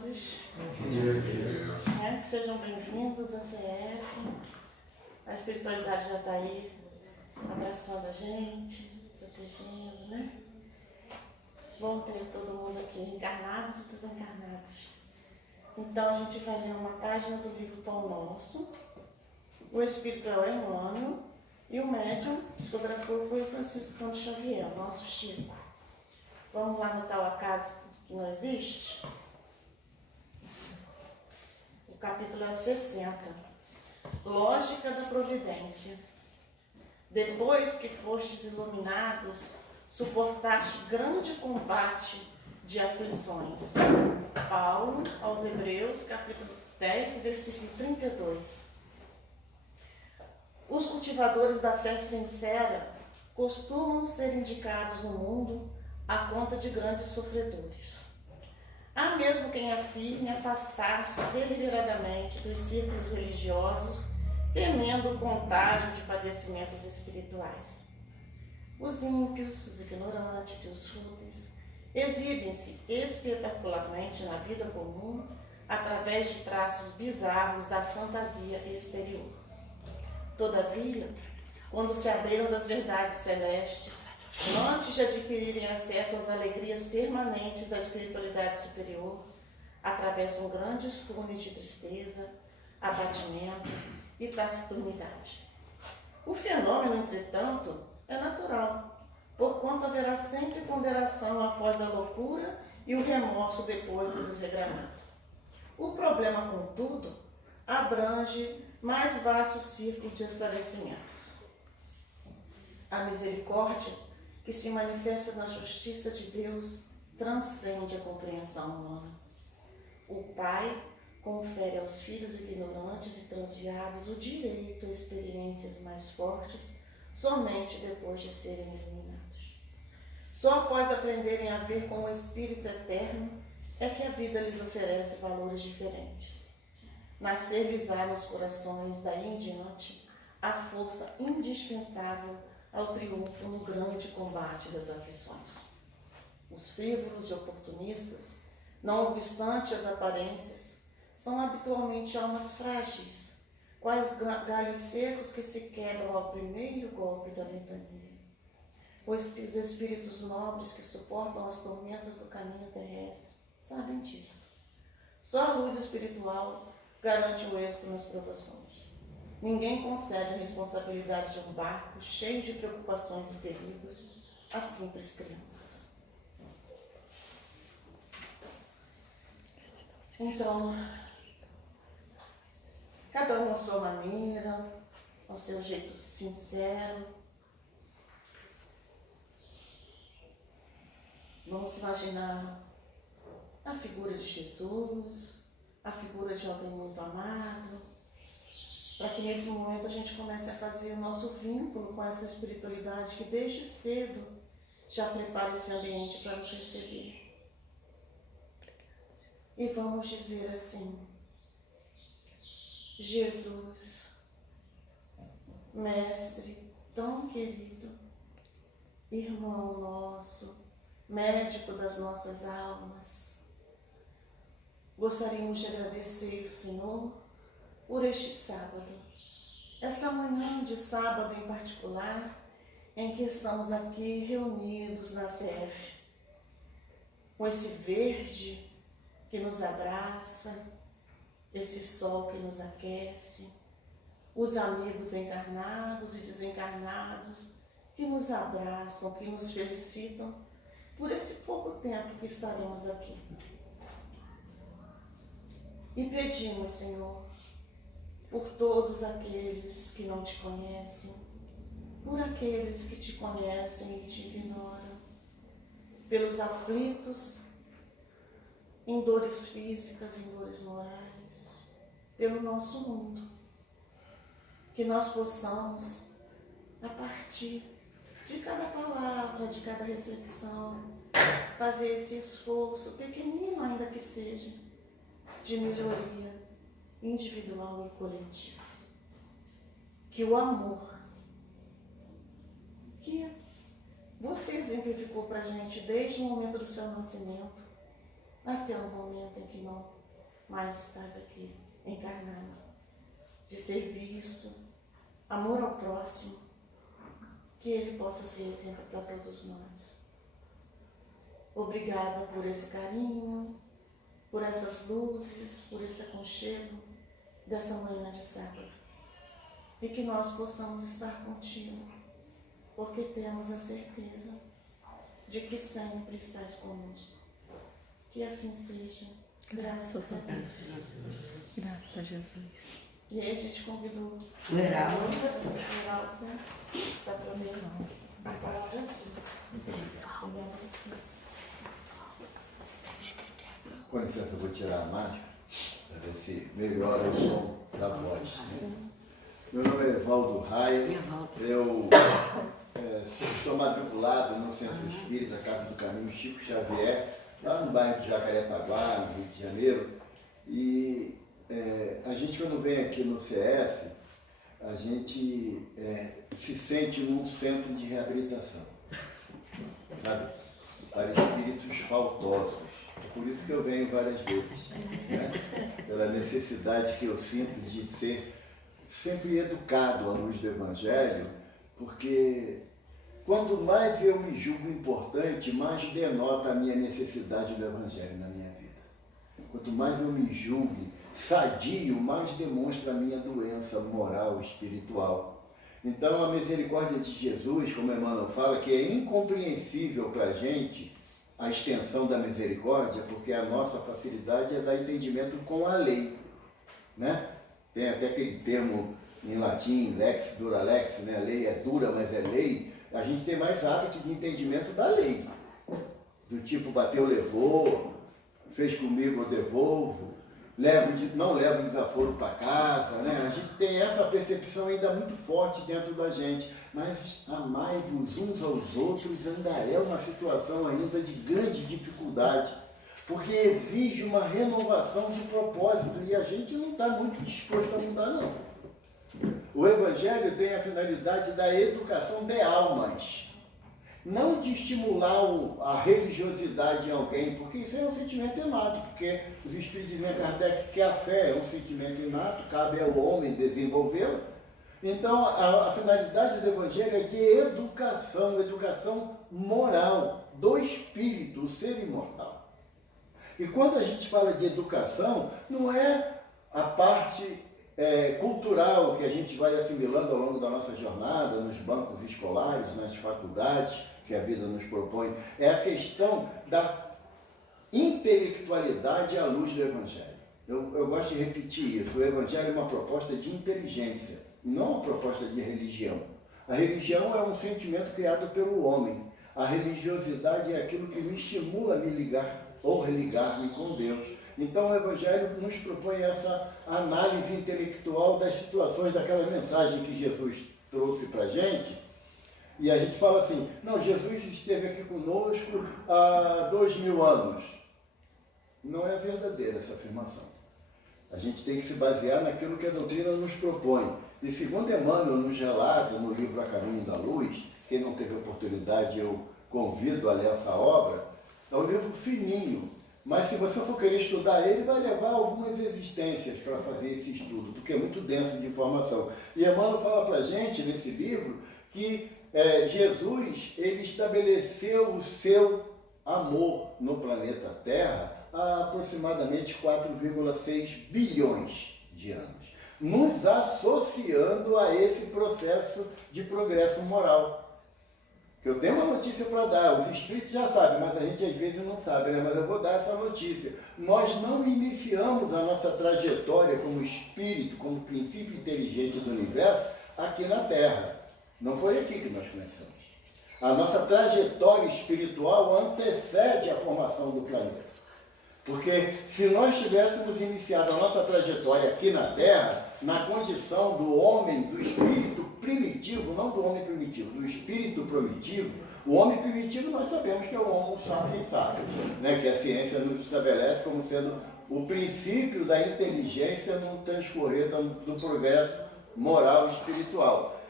todos. Sejam bem-vindos à CF. A espiritualidade já está aí abraçando a gente, protegendo, né? Bom ter todo mundo aqui, encarnados e desencarnados. Então a gente vai ler uma página do livro Pão Nosso. O espírito é o Emmanuel e o médium psicografou foi o Francisco Cândido Xavier, o nosso Chico. Vamos lá no tal acaso que não existe? O capítulo é 60. Lógica da providência. Depois que fostes iluminados, suportaste grande combate de aflições. Paulo aos Hebreus, capítulo 10, versículo 32. Os cultivadores da fé sincera costumam ser indicados no mundo à conta de grandes sofredores. Há mesmo quem afirme afastar-se deliberadamente dos círculos religiosos, temendo o contágio de padecimentos espirituais. Os ímpios, os ignorantes e os fúteis exibem-se espetacularmente na vida comum através de traços bizarros da fantasia exterior. Todavia, quando se abriram das verdades celestes, antes de adquirirem acesso às alegrias permanentes da espiritualidade superior, atravessam grandes túneis de tristeza, abatimento e taciturnidade. O fenômeno, entretanto, é natural, porquanto haverá sempre ponderação após a loucura e o remorso depois do desregramento. O problema, contudo, abrange mais vasto círculo de esclarecimentos. A misericórdia que se manifesta na justiça de Deus transcende a compreensão humana. O Pai confere aos filhos ignorantes e transviados o direito a experiências mais fortes somente depois de serem iluminados. Só após aprenderem a ver com o Espírito Eterno é que a vida lhes oferece valores diferentes. Nascer-lhes-á nos corações daí em diante a força indispensável ao triunfo no grande combate das aflições. Os frívolos e oportunistas, não obstante as aparências, são habitualmente almas frágeis, quais galhos secos que se quebram ao primeiro golpe da ventania. Os espíritos nobres que suportam as tormentas do caminho terrestre sabem disto. Só a luz espiritual garante o êxito nas provações. Ninguém concede a responsabilidade de um barco cheio de preocupações e perigos a simples crianças. Então, cada um à sua maneira, ao seu jeito sincero. Vamos imaginar a figura de Jesus, a figura de alguém muito amado, para que nesse momento a gente comece a fazer o nosso vínculo com essa espiritualidade que desde cedo já prepara esse ambiente para nos receber. E vamos dizer assim: Jesus, Mestre tão querido, irmão nosso, médico das nossas almas, gostaríamos de agradecer, Senhor, por este sábado, essa manhã de sábado em particular, em que estamos aqui reunidos na CF, com esse verde que nos abraça, esse sol que nos aquece, os amigos encarnados e desencarnados que nos abraçam, que nos felicitam por esse pouco tempo que estaremos aqui. E pedimos, Senhor, por todos aqueles que não te conhecem, por aqueles que te conhecem e te ignoram, pelos aflitos, em dores físicas, em dores morais, pelo nosso mundo, que nós possamos, a partir de cada palavra, de cada reflexão, fazer esse esforço, pequenino ainda que seja, de melhoria individual e coletivo. Que o amor que você exemplificou para a gente desde o momento do seu nascimento, até o momento em que não mais estás aqui encarnado, de serviço, amor ao próximo, que ele possa ser exemplo para todos nós. Obrigada por esse carinho, por essas luzes, por esse aconchego dessa manhã de sábado. E que nós possamos estar contigo, porque temos a certeza de que sempre estás conosco. Que assim seja. Graças a Deus. Graças a Jesus. E aí a gente convidou O Heraldo para poder a palavra assim. Com licença, eu vou tirar a máscara para ver se melhora o som da voz. Meu nome é Evaldo Raia, eu estou matriculado no Centro Espírita, Casa do Caminho Chico Xavier, lá no bairro de Jacarepaguá, no Rio de Janeiro. E a gente, quando vem aqui no CS, a gente se sente num centro de reabilitação, sabe? Para espíritos faltosos. É por isso que eu venho várias vezes, né? Pela necessidade que eu sinto de ser sempre educado à luz do Evangelho, porque quanto mais eu me julgo importante, mais denota a minha necessidade do Evangelho na minha vida. Quanto mais eu me julgue sadio, mais demonstra a minha doença moral, espiritual. Então a misericórdia de Jesus, como Emmanuel fala, que é incompreensível para a gente a extensão da misericórdia, porque a nossa facilidade é dar entendimento com a lei, né? Tem até aquele termo em latim, lex dura lex, né? A lei é dura, mas é lei. A gente tem mais hábito de entendimento da lei. Do tipo, bateu, levou, fez comigo, eu devolvo, não levo desaforo para casa, né? A gente tem essa percepção ainda muito forte dentro da gente. Mas amai-vos uns aos outros ainda é uma situação ainda de grande dificuldade, porque exige uma renovação de propósito e a gente não está muito disposto a mudar, não. O Evangelho tem a finalidade da educação de almas, não de estimular a religiosidade em alguém, porque isso é um sentimento inato, porque os espíritos de Kardec que a fé é um sentimento inato, cabe ao homem desenvolvê-lo. Então, a finalidade do Evangelho é de educação moral do espírito, o ser imortal. E quando a gente fala de educação, não é a parte cultural que a gente vai assimilando ao longo da nossa jornada, nos bancos escolares, nas faculdades que a vida nos propõe, é a questão da intelectualidade à luz do Evangelho. Eu gosto de repetir isso, o Evangelho é uma proposta de inteligência, não uma proposta de religião. A religião é um sentimento criado pelo homem, a religiosidade é aquilo que me estimula a me ligar ou religar-me com Deus. Então o Evangelho nos propõe essa análise intelectual das situações, daquela mensagem que Jesus trouxe para a gente. E a gente fala assim, não, Jesus esteve aqui conosco há 2000 anos. Não é verdadeira essa afirmação. A gente tem que se basear naquilo que a doutrina nos propõe. E segundo Emmanuel nos relata no livro A Caminho da Luz, quem não teve oportunidade eu convido a ler essa obra, é um livro fininho, mas se você for querer estudar ele, vai levar algumas existências para fazer esse estudo, porque é muito denso de informação. E Emmanuel fala para a gente, nesse livro, que Jesus ele estabeleceu o seu amor no planeta Terra há aproximadamente 4,6 bilhões de anos, nos associando a esse processo de progresso moral. Que eu tenho uma notícia para dar, os espíritos já sabem, mas a gente às vezes não sabe, né? Mas eu vou dar essa notícia. Nós não iniciamos a nossa trajetória como espírito, como princípio inteligente do universo, aqui na Terra. Não foi aqui que nós começamos. A nossa trajetória espiritual antecede a formação do planeta. Porque se nós tivéssemos iniciado a nossa trajetória aqui na Terra, na condição do homem, do espírito primitivo, não do homem primitivo, do espírito primitivo, o homem primitivo nós sabemos que é o Homo sapiens sapiens, né? Que a ciência nos estabelece como sendo o princípio da inteligência no transcorrer do progresso moral e espiritual.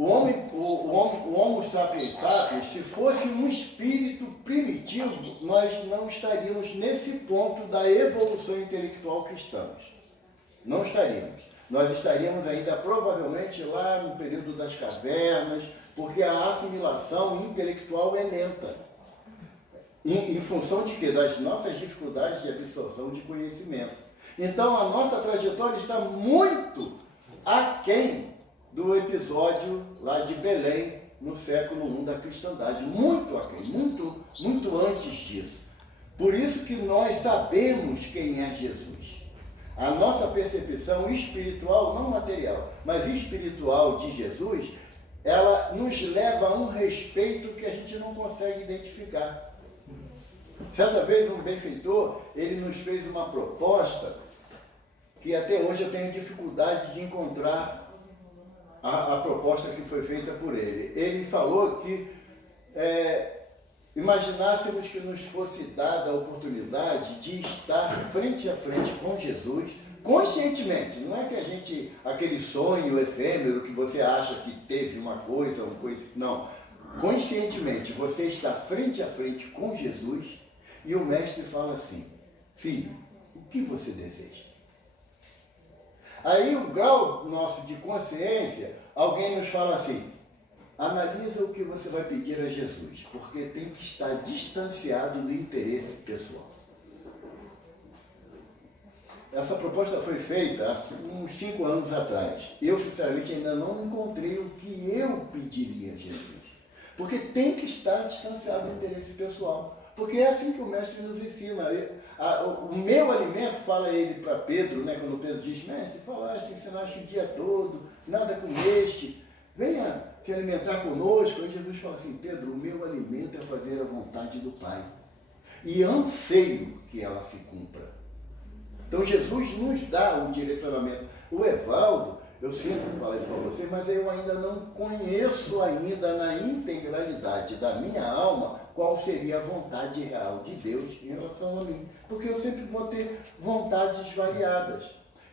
o Homo sapiens sapiens, se fosse um espírito primitivo, nós não estaríamos nesse ponto da evolução intelectual que estamos. Não estaríamos. Nós estaríamos ainda provavelmente lá no período das cavernas, porque a assimilação intelectual é lenta. Em função de quê? Das nossas dificuldades de absorção de conhecimento. Então a nossa trajetória está muito aquém do episódio lá de Belém, no século I da cristandade. Muito aquém, muito antes disso. Por isso que nós sabemos quem é Jesus. A nossa percepção espiritual, não material, mas espiritual de Jesus, ela nos leva a um respeito que a gente não consegue identificar. Certa vez um benfeitor, ele nos fez uma proposta que até hoje eu tenho dificuldade de encontrar a proposta que foi feita por ele. Ele falou que imaginássemos que nos fosse dada a oportunidade de estar frente a frente com Jesus, conscientemente. Não é que a gente, aquele sonho efêmero que você acha que teve uma coisa, não. Conscientemente, você está frente a frente com Jesus e o mestre fala assim: filho, o que você deseja? Aí o grau nosso de consciência, alguém nos fala assim: analisa o que você vai pedir a Jesus, porque tem que estar distanciado do interesse pessoal. Essa proposta foi feita há uns 5 anos atrás. Eu, sinceramente, ainda não encontrei o que eu pediria a Jesus. Porque tem que estar distanciado do interesse pessoal. Porque é assim que o mestre nos ensina. O meu alimento, fala ele para Pedro, né, quando Pedro diz: mestre, falaste, ensinaste o dia todo, nada comeste, venha se alimentar conosco. Aí Jesus fala assim: Pedro, o meu alimento é fazer a vontade do Pai. E anseio que ela se cumpra. Então Jesus nos dá um direcionamento. O Evaldo, eu sempre falo isso para você, mas eu ainda não conheço ainda na integralidade da minha alma qual seria a vontade real de Deus em relação a mim. Porque eu sempre vou ter vontades variadas.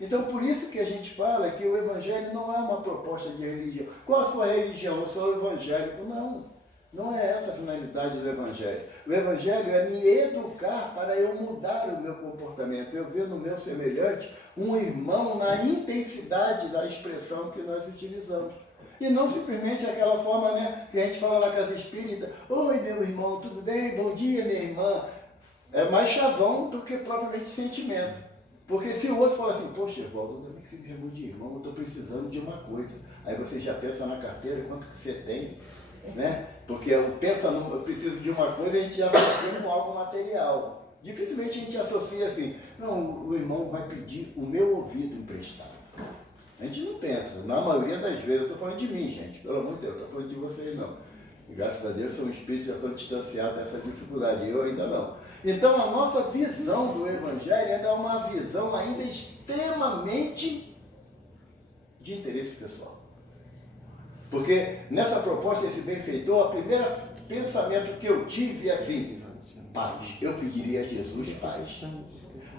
Então, por isso que a gente fala que o Evangelho não é uma proposta de religião. Qual a sua religião? Eu sou evangélico. Não. Não é essa a finalidade do Evangelho. O Evangelho é me educar para eu mudar o meu comportamento. Eu ver no meu semelhante um irmão na intensidade da expressão que nós utilizamos. E não simplesmente aquela forma, né, que a gente fala na casa espírita: oi, meu irmão, tudo bem? Bom dia, minha irmã. É mais chavão do que propriamente sentimento. Porque se o outro fala assim: poxa, Evaldo, ainda bem que você me chamou de irmão, eu estou precisando de uma coisa. Aí você já pensa na carteira, quanto que você tem, né? Porque eu preciso de uma coisa, a gente já associa com algo material. Dificilmente a gente associa assim: não, o irmão vai pedir o meu ouvido emprestado. A gente não pensa, na maioria das vezes. Eu estou falando de mim, gente, pelo amor de Deus, não estou falando de vocês não. E graças a Deus sou um espírito, já estou distanciado dessa dificuldade, eu ainda não. Então a nossa visão do Evangelho é uma visão ainda extremamente de interesse pessoal. Porque nessa proposta, esse benfeitor, o primeiro pensamento que eu tive é assim: paz. Eu pediria a Jesus paz.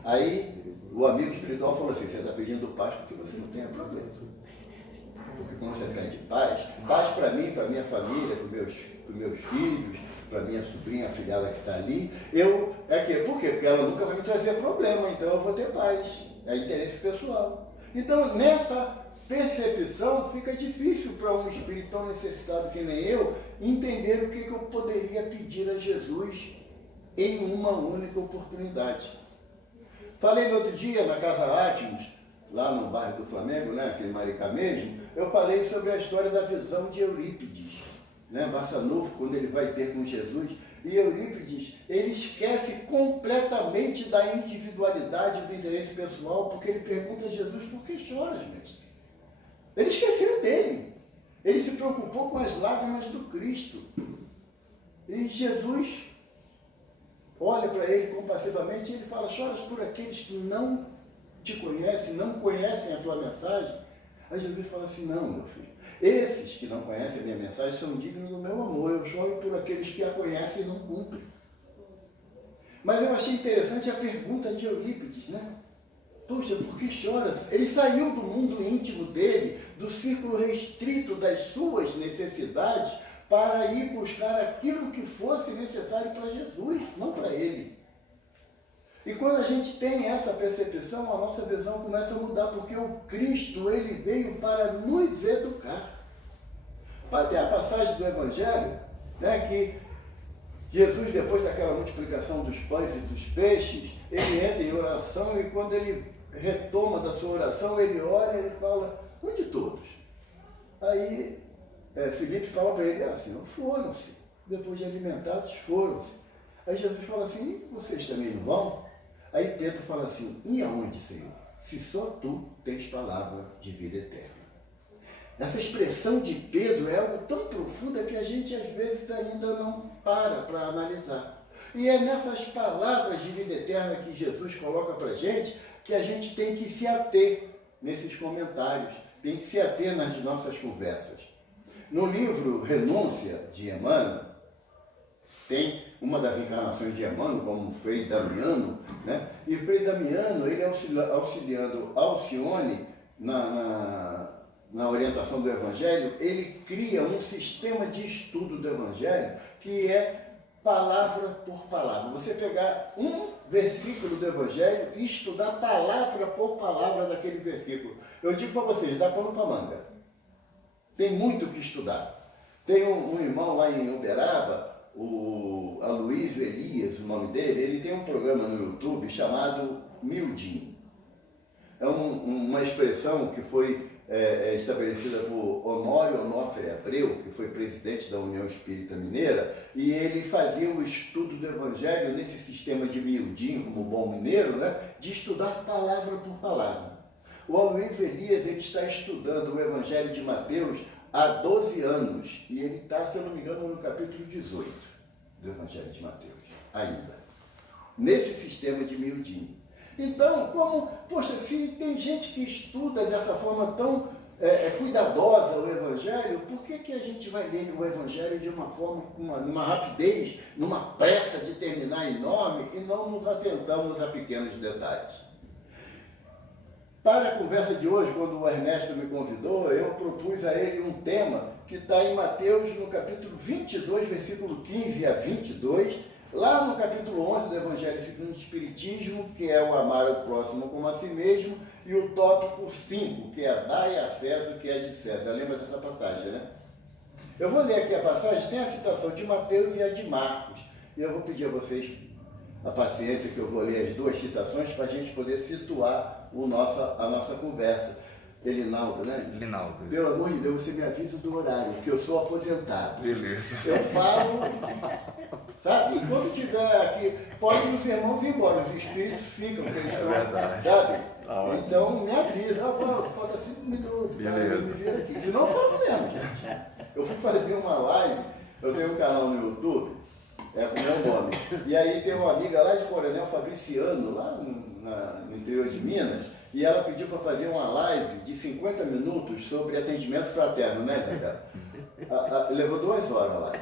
Aí o amigo espiritual falou assim: você está pedindo paz porque você não tem problema. Porque quando você pede paz, paz para mim, para minha família, para os meus filhos, para minha sobrinha, a filhada que está ali, por quê? Porque ela nunca vai me trazer problema, então eu vou ter paz. É interesse pessoal. Então, nessa percepção, fica difícil para um espírito tão necessitado que nem eu entender o que eu poderia pedir a Jesus em uma única oportunidade. Falei no outro dia, na Casa Atmos, lá no bairro do Flamengo, né, aqui em Maricá mesmo, eu falei sobre a história da visão de Eurípides, né, Barçanufo, quando ele vai ter com Jesus. E Eurípides, ele esquece completamente da individualidade do interesse pessoal, porque ele pergunta a Jesus: por que choras, mestre? Ele esqueceu dele. Ele se preocupou com as lágrimas do Cristo. E Jesus olha para ele compassivamente e ele fala: choras por aqueles que não te conhecem, não conhecem a tua mensagem? Aí Jesus fala assim: não, meu filho, esses que não conhecem a minha mensagem são dignos do meu amor. Eu choro por aqueles que a conhecem e não cumprem. Mas eu achei interessante a pergunta de Eurípides, né? Poxa, por que chora? Ele saiu do mundo íntimo dele, do círculo restrito das suas necessidades, para ir buscar aquilo que fosse necessário para Jesus, não para ele. E quando a gente tem essa percepção, a nossa visão começa a mudar, porque o Cristo, ele veio para nos educar. A passagem do Evangelho, né, que Jesus, depois daquela multiplicação dos pães e dos peixes, ele entra em oração e quando ele retoma da sua oração, ele ora e fala, onde todos? Aí Filipe fala para ele assim, foram-se. Depois de alimentados, foram-se. Aí Jesus fala assim, e vocês também não vão? Aí Pedro fala assim, e aonde, Senhor? Se só tu tens palavra de vida eterna. Essa expressão de Pedro é algo tão profunda que a gente às vezes ainda não para analisar. E é nessas palavras de vida eterna que Jesus coloca para a gente que a gente tem que se ater nesses comentários, tem que se ater nas nossas conversas. No livro Renúncia, de Emmanuel, tem uma das encarnações de Emmanuel, como Frei Damiano, né? E Frei Damiano, ele auxiliando Alcione na orientação do Evangelho, ele cria um sistema de estudo do Evangelho que é palavra por palavra. Você pegar um versículo do Evangelho e estudar palavra por palavra daquele versículo. Eu digo para vocês, dá pano para manga. Tem muito o que estudar. Tem um irmão lá em Uberaba, o Aloysio Elias, o nome dele, ele tem um programa no YouTube chamado Mildinho. É uma expressão que foi estabelecida por Honório Onofre Abreu, que foi presidente da União Espírita Mineira, e ele fazia o estudo do Evangelho nesse sistema de miudinho, como bom mineiro, né, de estudar palavra por palavra. O Aloysio Elias, ele está estudando o Evangelho de Mateus há 12 anos, e ele está, se eu não me engano, no capítulo 18 do Evangelho de Mateus, ainda, nesse sistema de miudinho. Então, poxa, se tem gente que estuda dessa forma tão cuidadosa o Evangelho, por que a gente vai ler o Evangelho de uma forma, numa rapidez, numa pressa de terminar enorme e não nos atentamos a pequenos detalhes? Para a conversa de hoje, quando o Ernesto me convidou, eu propus a ele um tema que está em Mateus, no capítulo 22, versículo 15 a 22, lá no capítulo 11 do Evangelho segundo o Espiritismo, que é o amar o próximo como a si mesmo, e o tópico 5, que é dai a César o que é de César. Lembra dessa passagem, né? Eu vou ler aqui a passagem, tem a citação de Mateus e a de Marcos, e eu vou pedir a vocês a paciência que eu vou ler as duas citações para a gente poder situar a nossa conversa. Elinaldo, né? Elinaldo. Pelo amor de Deus, você me avisa do horário, que eu sou aposentado. Beleza. Eu falo, sabe? E quando tiver aqui, podem os irmãos ir embora, os espíritos ficam, porque eles estão, verdade. sabe? Tá então me avisa, falta 5 minutos, beleza. Me vir aqui. Senão eu falo mesmo, gente. Eu fui fazer uma live, eu tenho um canal no YouTube, com o meu nome. E aí tem uma amiga lá de Coronel Fabriciano, lá no interior de Minas, e ela pediu para fazer uma live de 50 minutos sobre atendimento fraterno, né, Zé? Levou 2 horas a live.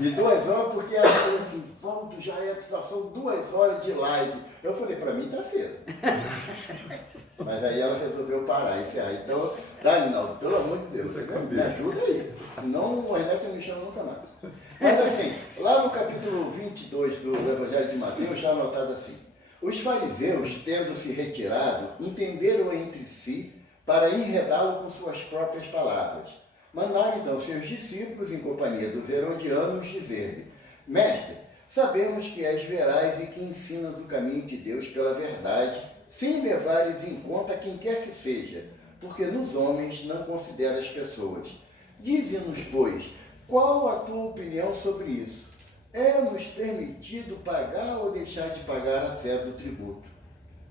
E 2 horas porque ela falou assim, Valdo, já são 2 horas de live. Eu falei, para mim tá cedo. Mas aí ela resolveu parar, encerrar. Então, Daniel, pelo amor de Deus, me ajuda aí. Senão o Ernesto não me chama nunca mais. Mas assim, lá no capítulo 22 do Evangelho de Mateus, está anotado assim, os fariseus, tendo se retirado, entenderam entre si para enredá-lo com suas próprias palavras. Mandaram então seus discípulos, em companhia dos herodianos, dizer-lhe, Mestre, sabemos que és veraz e que ensinas o caminho de Deus pela verdade, sem levares em conta quem quer que seja, porque nos homens não considera as pessoas. Dize-nos, pois, qual a tua opinião sobre isso? É-nos permitido pagar ou deixar de pagar a César o tributo?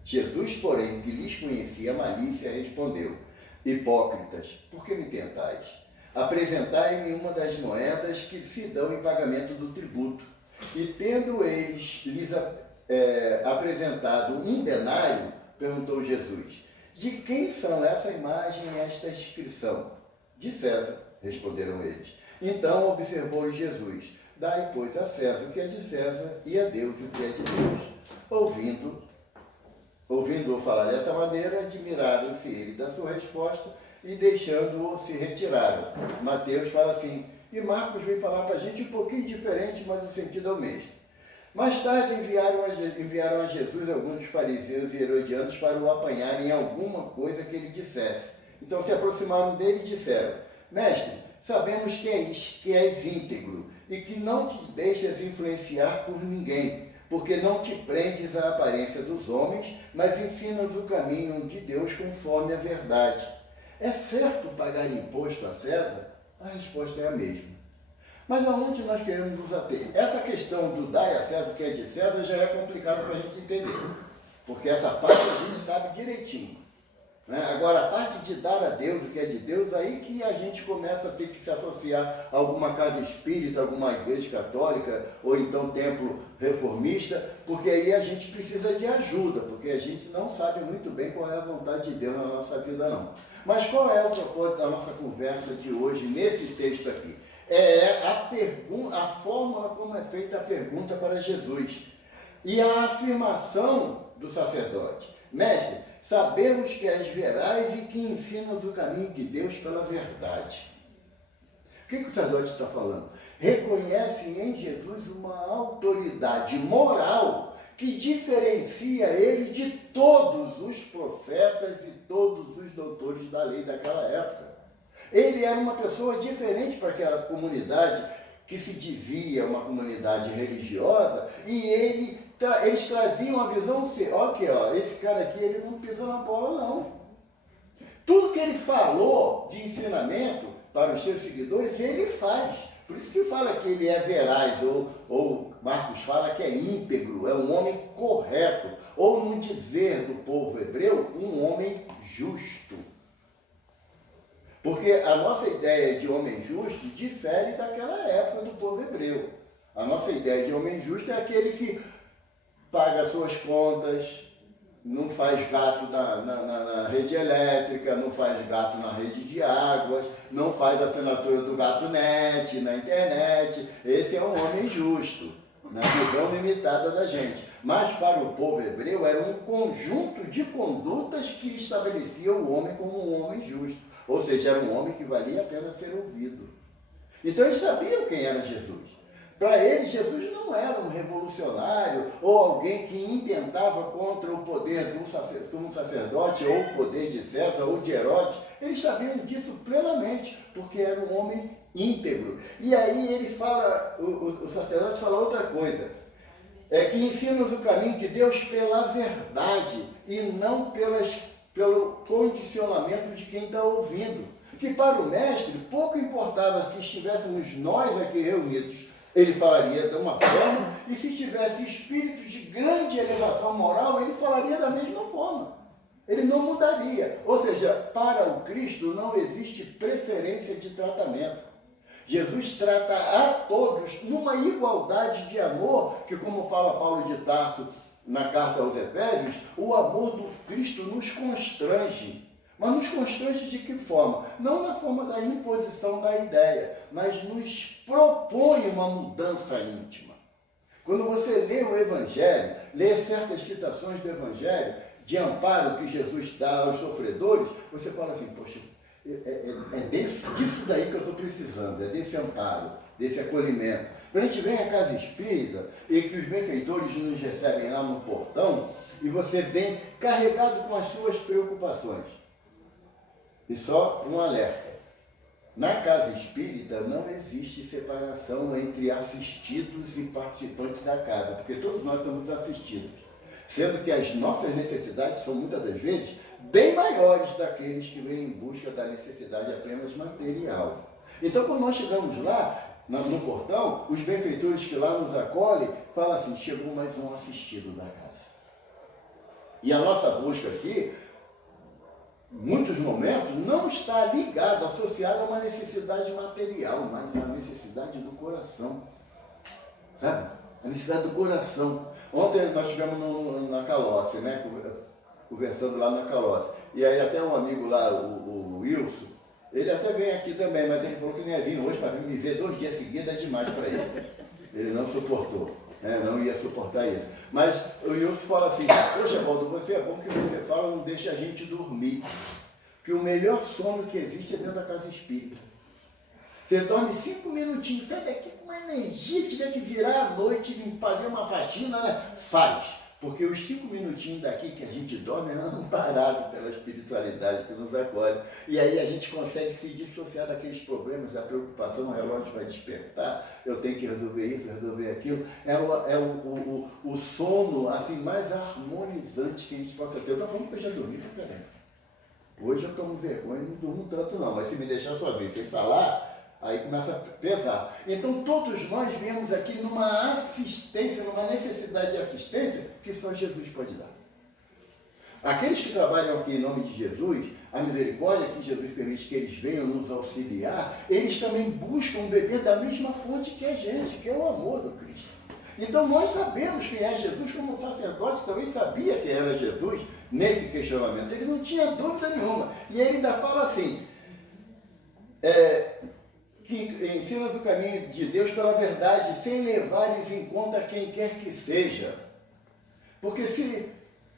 Jesus, porém, que lhes conhecia a malícia, respondeu, Hipócritas, por que me tentais? Apresentai-me uma das moedas que se dão em pagamento do tributo. E tendo eles lhes apresentado um denário, perguntou Jesus, de quem são essa imagem e esta inscrição? De César, responderam eles. Então observou Jesus, dai, pois, a César o que é de César e a Deus o que é de Deus. Ouvindo ouvindo-o falar dessa maneira, admiraram-se ele da sua resposta e deixando-o se retiraram. Mateus fala assim, e Marcos vem falar para a gente um pouquinho diferente, mas o sentido é o mesmo. Mais tarde enviaram a Jesus alguns dos fariseus e herodianos para o apanharem em alguma coisa que ele dissesse. Então se aproximaram dele e disseram, mestre, sabemos que és íntegro e que não te deixas influenciar por ninguém, porque não te prendes à aparência dos homens, mas ensinas o caminho de Deus conforme a verdade. É certo pagar imposto a César? A resposta é a mesma. Mas aonde nós queremos nos ater? Essa questão do dar a César o que é de César já é complicado para a gente entender, porque essa parte a gente sabe direitinho. Né? Agora, a parte de dar a Deus o que é de Deus, aí que a gente começa a ter que se associar a alguma casa espírita, alguma igreja católica, ou então templo reformista, porque aí a gente precisa de ajuda, porque a gente não sabe muito bem qual é a vontade de Deus na nossa vida, não. Mas qual é o propósito da nossa conversa de hoje, nesse texto aqui? É a fórmula como é feita a pergunta para Jesus. E a afirmação do sacerdote. Mestre, sabemos que és veraz e que ensinas o caminho de Deus pela verdade. O que o sacerdote está falando? Reconhece em Jesus uma autoridade moral que diferencia ele de todos os profetas e todos os doutores da lei daquela época. Ele era uma pessoa diferente para aquela comunidade que se dizia uma comunidade religiosa, e eles traziam a visão de esse cara aqui, ele não pisa na bola, não. Tudo que ele falou de ensinamento para os seus seguidores, ele faz. Por isso que fala que ele é veraz, ou Marcos fala que é íntegro, é um homem correto, ou no dizer do povo hebreu, um homem justo. Porque a nossa ideia de homem justo difere daquela época do povo hebreu. A nossa ideia de homem justo é aquele que paga suas contas, não faz gato na rede elétrica, não faz gato na rede de águas, não faz assinatura do gato net na internet. Esse é um homem justo, na visão limitada da gente. Mas para o povo hebreu era um conjunto de condutas que estabelecia o homem como um homem justo. Ou seja, era um homem que valia a pena ser ouvido. Então eles sabiam quem era Jesus. Para eles, Jesus não era um revolucionário ou alguém que intentava contra o poder do sumo sacerdote ou o poder de César ou de Herodes. Eles sabiam disso plenamente, porque era um homem íntegro. E aí ele fala, o sacerdote fala outra coisa, que ensina-nos o caminho de Deus pela verdade e não pelo condicionamento de quem está ouvindo. Que para o mestre, pouco importava se estivéssemos nós aqui reunidos, ele falaria de uma forma, e se tivesse espíritos de grande elevação moral, ele falaria da mesma forma. Ele não mudaria. Ou seja, para o Cristo não existe preferência de tratamento. Jesus trata a todos numa igualdade de amor, que como fala Paulo de Tarso na carta aos Efésios, o amor do Cristo nos constrange. Mas nos constrange de que forma? Não na forma da imposição da ideia, mas nos propõe uma mudança íntima. Quando você lê o Evangelho, lê certas citações do Evangelho, de amparo que Jesus dá aos sofredores, você fala assim, poxa, disso daí que eu estou precisando, é desse amparo, desse acolhimento. Quando a gente vem à casa espírita e que os benfeitores nos recebem lá no portão, e você vem carregado com as suas preocupações. E só um alerta. Na casa espírita não existe separação entre assistidos e participantes da casa, porque todos nós somos assistidos. Sendo que as nossas necessidades são muitas das vezes bem maiores daqueles que vêm em busca da necessidade apenas material. Então, quando nós chegamos lá, no portão, os benfeitores que lá nos acolhem falam assim, chegou mais um assistido da casa. E a nossa busca aqui, em muitos momentos, não está ligada, associada a uma necessidade material, mas a necessidade do coração. Sabe? A necessidade do coração. Ontem nós estivemos na Calócia, né? Conversando lá na Calócia. E aí até um amigo lá, o Wilson, ele até vem aqui também, mas ele falou que não ia vir hoje para vir me ver 2 dias seguidos, é demais para ele. Ele não suportou. Não ia suportar isso. Mas o Wilson fala assim, poxa, Valdo, você é bom que você fala, não deixa a gente dormir. Que o melhor sono que existe é dentro da casa espírita. Você dorme 5 minutinhos, sai daqui com uma energia, tiver que virar à noite, fazer uma faxina, né? Faz. Porque os 5 minutinhos daqui que a gente dorme é amparado pela espiritualidade que nos acolhe. E aí a gente consegue se dissociar daqueles problemas, da preocupação, o relógio vai despertar, eu tenho que resolver isso, resolver aquilo. É o sono assim, mais harmonizante que a gente possa ter. Eu estou falando que eu já dormi, hoje eu tomo vergonha e não durmo tanto não, mas se me deixar sozinho sem falar, aí começa a pesar. Então todos nós viemos aqui numa assistência, numa necessidade de assistência que só Jesus pode dar. Aqueles que trabalham aqui em nome de Jesus, a misericórdia que Jesus permite que eles venham nos auxiliar, eles também buscam beber da mesma fonte que a gente, que é o amor do Cristo. Então nós sabemos quem é Jesus, como o sacerdote também sabia quem era Jesus nesse questionamento. Ele não tinha dúvida nenhuma. E ele ainda fala assim, que ensina o caminho de Deus pela verdade, sem levares em conta quem quer que seja. Porque se,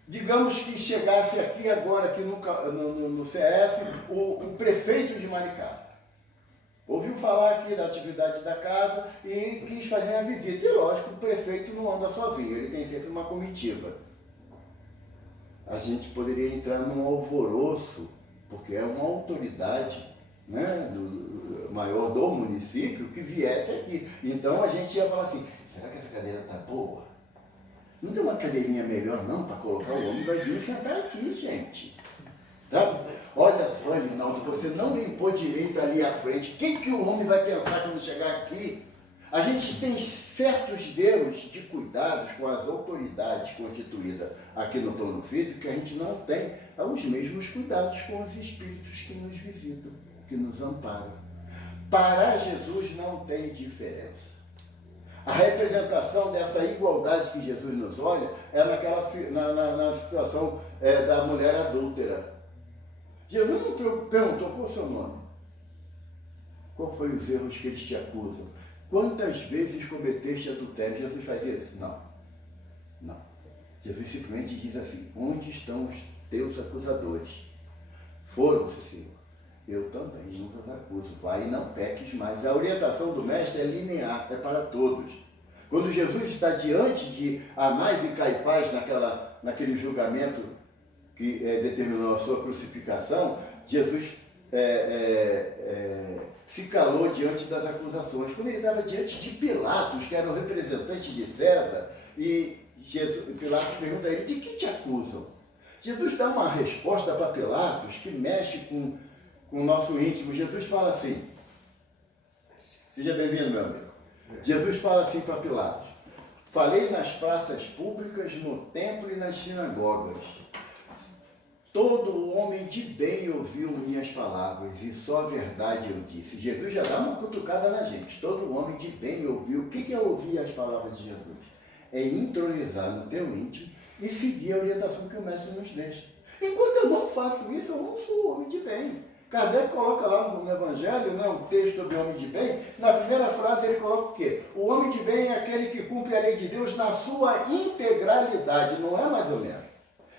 digamos que chegasse aqui agora, aqui no CF, o prefeito de Maricá, ouviu falar aqui da atividade da casa e quis fazer a visita. E lógico, o prefeito não anda sozinho, ele tem sempre uma comitiva. A gente poderia entrar num alvoroço, porque é uma autoridade, né, maior do município que viesse aqui. Então a gente ia falar assim, será que essa cadeira está boa? Não tem uma cadeirinha melhor não para colocar o homem, vai vir sentar aqui, gente. Sabe? Olha só, Rinaldo, você não limpou direito ali à frente. Quem que o homem vai pensar quando chegar aqui? A gente tem certos zelos de cuidados com as autoridades constituídas aqui no plano físico que a gente não tem os mesmos cuidados com os espíritos que nos visitam, que nos amparam. Para Jesus não tem diferença. A representação dessa igualdade que Jesus nos olha é na situação da mulher adúltera. Jesus não perguntou qual é o seu nome. Qual foi os erros que eles te acusam? Quantas vezes cometeste adultério? Jesus fazia isso? Não. Não. Jesus simplesmente diz assim, onde estão os teus acusadores? Foram-se, Senhor. Eu também não vos acuso. Vai e não peques mais. A orientação do mestre é linear, é para todos. Quando Jesus está diante de Anás e Caifás naquele julgamento que determinou a sua crucificação, Jesus se calou diante das acusações. Quando ele estava diante de Pilatos, que era o representante de César, e Pilatos pergunta a ele, de que te acusam? Jesus dá uma resposta para Pilatos que mexe com o nosso íntimo. Jesus fala assim, seja bem-vindo, meu amigo. Jesus fala assim para Pilatos, falei nas praças públicas, no templo e nas sinagogas. Todo homem de bem ouviu minhas palavras e só a verdade eu disse. Jesus já dá uma cutucada na gente. Todo homem de bem ouviu. O que é ouvir as palavras de Jesus? É intronizar no teu íntimo e seguir a orientação que o mestre nos deixa. Enquanto eu não faço isso, eu não sou homem de bem. Kardec coloca lá no Evangelho, né, um texto sobre o homem de bem. Na primeira frase ele coloca o quê? O homem de bem é aquele que cumpre a lei de Deus na sua integralidade. Não é mais ou menos.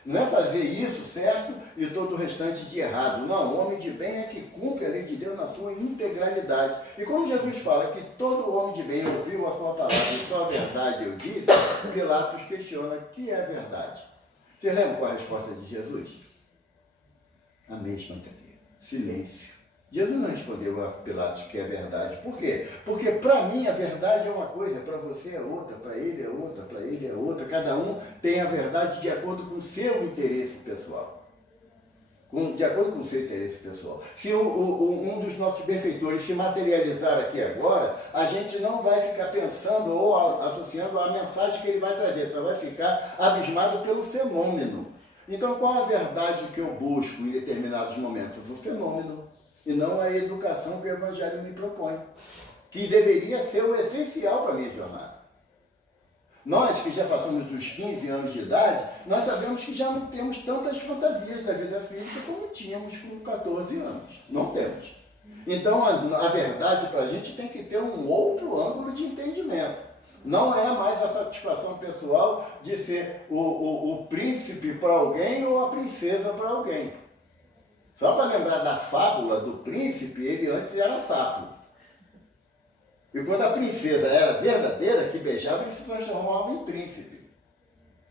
Não é fazer isso certo e todo o restante de errado. Não, o homem de bem é que cumpre a lei de Deus na sua integralidade. E quando Jesus fala que todo homem de bem ouviu a sua palavra e só a verdade eu disse, Pilatos questiona o que é verdade. Você lembra qual é a resposta de Jesus? A mesma que aqui. Silêncio. Jesus não respondeu a Pilatos que é verdade. Por quê? Porque para mim a verdade é uma coisa, para você é outra, para ele é outra, para ele é outra. Cada um tem a verdade de acordo com o seu interesse pessoal. De acordo com o seu interesse pessoal. Se um dos nossos benfeitores se materializar aqui agora, a gente não vai ficar pensando ou associando a mensagem que ele vai trazer, só vai ficar abismado pelo fenômeno. Então qual a verdade que eu busco em determinados momentos? O fenômeno. E não a educação que o Evangelho me propõe, que deveria ser o essencial para a minha jornada. Nós que já passamos dos 15 anos de idade, nós sabemos que já não temos tantas fantasias da vida física como tínhamos com 14 anos. Não temos. Então a verdade para a gente tem que ter um outro ângulo de entendimento. Não é mais a satisfação pessoal de ser o príncipe para alguém ou a princesa para alguém. Só para lembrar da fábula do príncipe, ele antes era sapo. E quando a princesa era verdadeira, que beijava, ele se transformava em príncipe.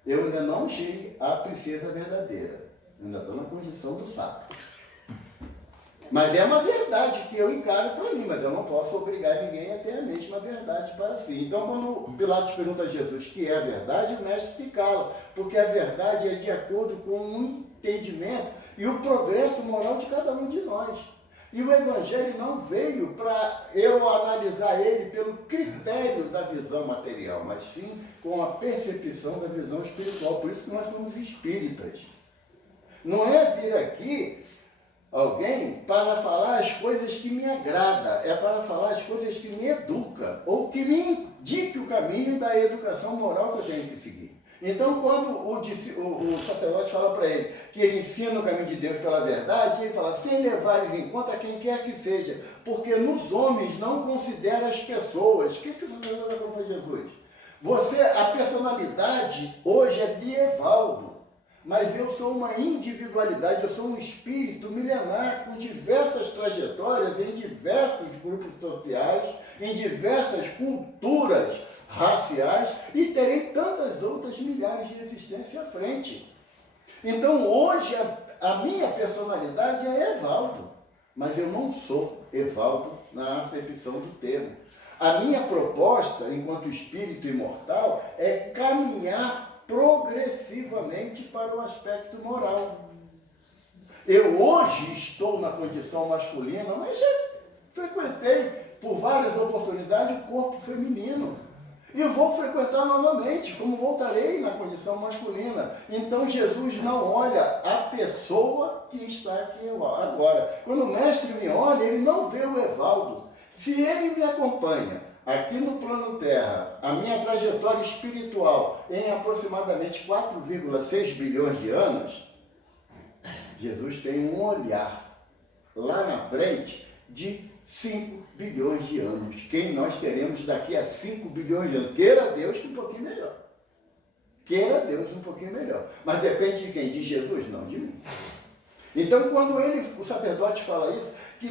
Eu ainda não achei a princesa verdadeira. Eu ainda estou na condição do sapo. Mas é uma verdade que eu encaro para mim, mas eu não posso obrigar ninguém a ter a mesma verdade para si. Então, quando Pilatos pergunta a Jesus que é a verdade, o mestre se cala, porque a verdade é de acordo com o entendimento e o progresso moral de cada um de nós. E o Evangelho não veio para eu analisar ele pelo critério da visão material, mas sim com a percepção da visão espiritual. Por isso que nós somos espíritas. Não é vir aqui alguém para falar as coisas que me agradam, é para falar as coisas que me educam, ou que me indique o caminho da educação moral que eu tenho que seguir. Então, quando o sacerdote fala para ele que ele ensina o caminho de Deus pela verdade, ele fala, sem levar em conta quem quer que seja, porque nos homens não considera as pessoas. O que o sacerdote falou para Jesus? A personalidade hoje é de Evaldo, mas eu sou uma individualidade, eu sou um espírito milenar com diversas trajetórias em diversos grupos sociais, em diversas culturas raciais e terei tantas outras milhares de existências à frente. Então hoje a minha personalidade é Evaldo, mas eu não sou Evaldo na acepção do termo. A minha proposta, enquanto espírito imortal, é caminhar progressivamente para o aspecto moral. Eu hoje estou na condição masculina, mas já frequentei por várias oportunidades o corpo feminino. E vou frequentar novamente, como voltarei na condição masculina. Então Jesus não olha a pessoa que está aqui agora. Quando o mestre me olha, ele não vê o Evaldo. Se ele me acompanha aqui no plano Terra, a minha trajetória espiritual em aproximadamente 4,6 bilhões de anos, Jesus tem um olhar lá na frente de 5 bilhões de anos. Quem nós teremos daqui a 5 bilhões de anos? Queira Deus que um pouquinho melhor. Queira Deus um pouquinho melhor. Mas depende de quem? De Jesus? Não, de mim. Então, quando o sacerdote fala isso, que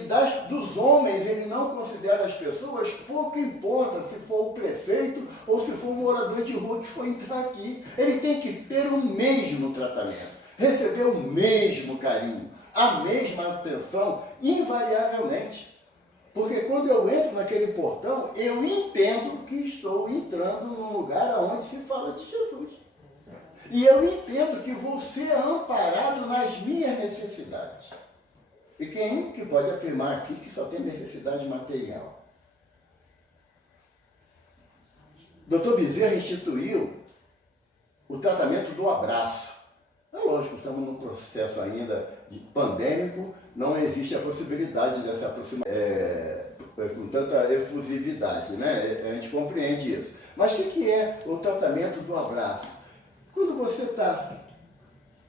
dos homens ele não considera as pessoas, pouco importa se for o prefeito ou se for um morador de rua que for entrar aqui. Ele tem que ter o mesmo tratamento, receber o mesmo carinho, a mesma atenção, invariavelmente. Porque quando eu entro naquele portão, eu entendo que estou entrando num lugar onde se fala de Jesus. E eu entendo que vou ser amparado nas minhas necessidades. E quem que pode afirmar aqui que só tem necessidade material? Dr. Bezerra instituiu o tratamento do abraço. É lógico, estamos num processo ainda de pandêmico, não existe a possibilidade dessa aproximação com tanta efusividade, né? A gente compreende isso. Mas o que é o tratamento do abraço? Quando você está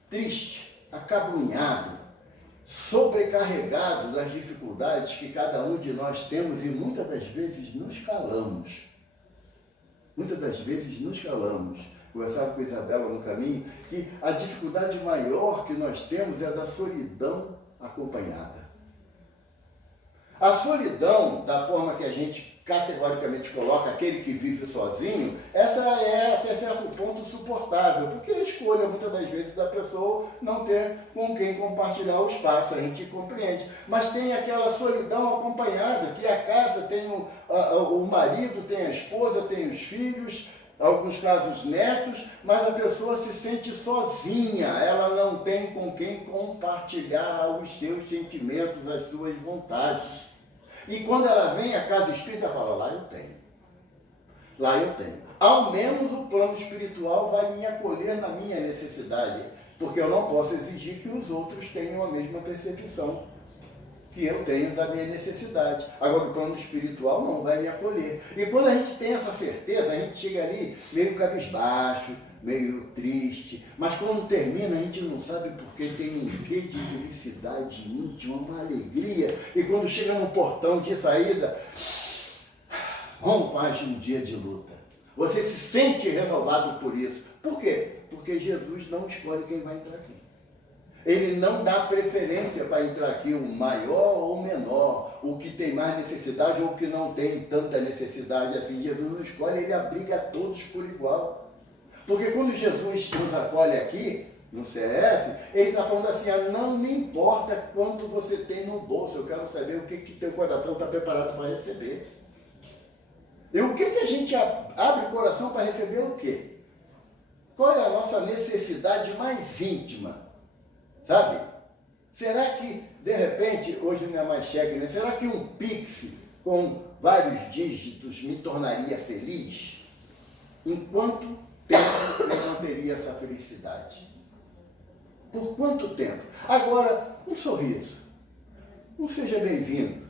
triste, acabrunhado, sobrecarregado das dificuldades que cada um de nós temos e muitas das vezes nos calamos. Muitas das vezes nos calamos. Conversava com a Isabela no caminho que a dificuldade maior que nós temos é a da solidão acompanhada. A solidão, da forma que a gente categoricamente coloca aquele que vive sozinho, essa é até certo ponto suportável, porque a escolha muitas das vezes da pessoa não ter com quem compartilhar o espaço, a gente compreende. Mas tem aquela solidão acompanhada, que a casa tem o marido, tem a esposa, tem os filhos, alguns casos netos, mas a pessoa se sente sozinha, ela não tem com quem compartilhar os seus sentimentos, as suas vontades. E quando ela vem à casa espírita, ela fala, lá eu tenho. Lá eu tenho. Ao menos o plano espiritual vai me acolher na minha necessidade, porque eu não posso exigir que os outros tenham a mesma percepção que eu tenho da minha necessidade. Agora, o plano espiritual não vai me acolher. E quando a gente tem essa certeza, a gente chega ali meio cabisbaixo, meio triste, mas quando termina a gente não sabe porque tem um quê de felicidade íntima, uma alegria, e quando chega no portão de saída, mais um dia de luta. Você se sente renovado por isso. Por quê? Porque Jesus não escolhe quem vai entrar aqui. Ele não dá preferência para entrar aqui o maior ou o menor, o que tem mais necessidade ou o que não tem tanta necessidade assim. Jesus não escolhe, ele abriga a todos por igual. Porque quando Jesus nos acolhe aqui, no CF, ele está falando assim, não me importa quanto você tem no bolso, eu quero saber o que teu coração está preparado para receber. E o que a gente abre o coração para receber o quê? Qual é a nossa necessidade mais íntima? Sabe? Será que, de repente, hoje não é mais cheque, né? Será que um Pix com vários dígitos me tornaria feliz? Em quanto tempo eu não teria essa felicidade? Por quanto tempo? Agora, um sorriso, um seja bem-vindo,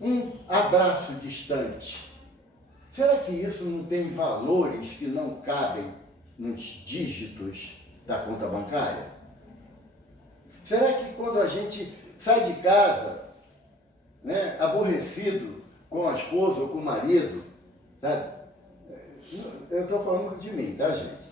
um abraço distante. Será que isso não tem valores que não cabem nos dígitos da conta bancária? Será que quando a gente sai de casa, né, aborrecido com a esposa ou com o marido, sabe? Eu estou falando de mim, tá, gente?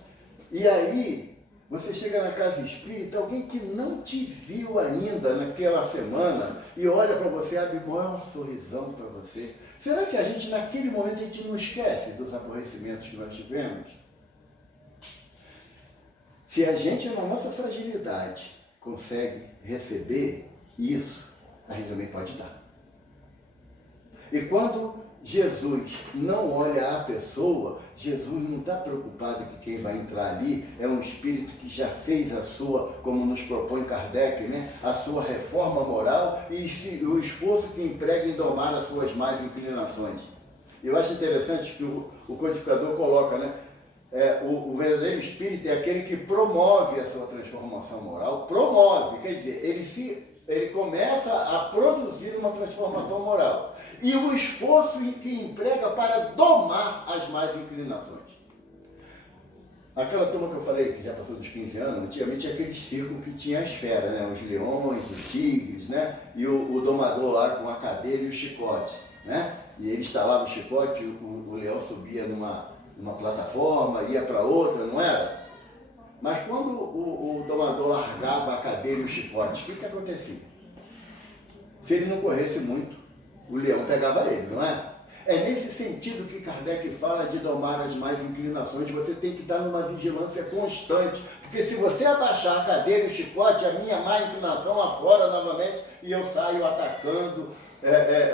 E aí, você chega na casa espírita, alguém que não te viu ainda naquela semana e olha para você, abre o maior sorrisão para você. Será que a gente, naquele momento, a gente não esquece dos aborrecimentos que nós tivemos? Se a gente, na nossa fragilidade, consegue receber isso, a gente também pode dar. E quando Jesus não olha a pessoa, Jesus não está preocupado que quem vai entrar ali é um espírito que já fez a sua, como nos propõe Kardec, né, a sua reforma moral e o esforço que emprega em domar as suas más inclinações. Eu acho interessante que o codificador coloca, né, o verdadeiro espírito é aquele que promove a sua transformação moral, promove, quer dizer, ele começa a produzir uma transformação moral. E o esforço em que emprega para domar as más inclinações. Aquela turma que eu falei, que já passou dos 15 anos, antigamente tinha aquele círculo que tinha a esfera, né? Os leões, os tigres, né? E o domador lá com a cadeira e o chicote, né? E ele instalava o chicote, o leão subia numa plataforma, ia para outra, não era? Mas quando o domador largava a cadeira e o chicote, o que acontecia? Se ele não corresse muito, o leão pegava ele, não é? É nesse sentido que Kardec fala de domar as más inclinações. Você tem que estar numa vigilância constante, porque se você abaixar a cadeira e o chicote, a minha má inclinação aflora novamente e eu saio atacando,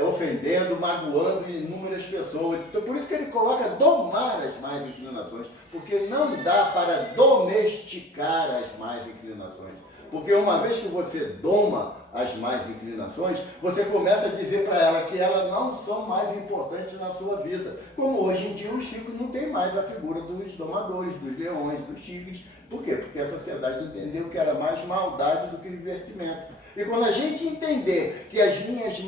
ofendendo, magoando inúmeras pessoas. Então, por isso que ele coloca domar as más inclinações, porque não dá para domesticar as más inclinações. Porque uma vez que você doma as más inclinações, você começa a dizer para ela que elas não são mais importantes na sua vida. Como hoje em dia os chicos não tem mais a figura dos domadores, dos leões, dos tigres. Por quê? Porque a sociedade entendeu que era mais maldade do que divertimento. E quando a gente entender que as minhas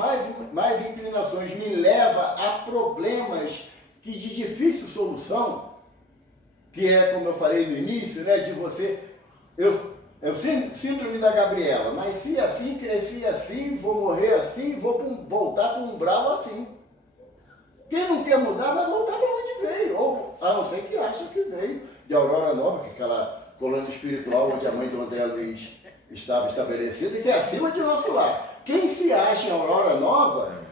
más inclinações me levam a problemas que de difícil solução, que é, como eu falei no início, né, de você... Eu síndrome da Gabriela, nasci assim, cresci assim, vou morrer assim, vou voltar para um umbral assim. Quem não quer mudar vai voltar para onde veio, ou a não ser que acha que veio de Aurora Nova, que é aquela colônia espiritual onde a mãe do André Luiz estava estabelecida e que é acima de nosso lar. Quem se acha em Aurora Nova,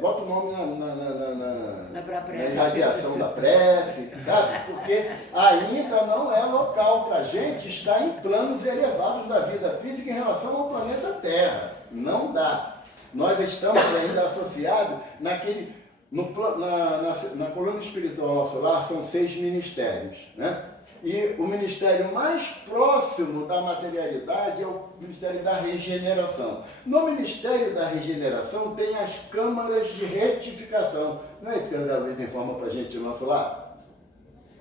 bota o nome na irradiação da prece, sabe? Porque ainda não é local para a gente estar em planos elevados da vida física em relação ao planeta Terra. Não dá. Nós estamos ainda associados na coluna espiritual nosso lar, são 6 ministérios, né? E o ministério mais próximo da materialidade é o ministério da regeneração. No ministério da regeneração tem as câmaras de retificação. Não é isso que a André Luiz informa para a gente do nosso lar?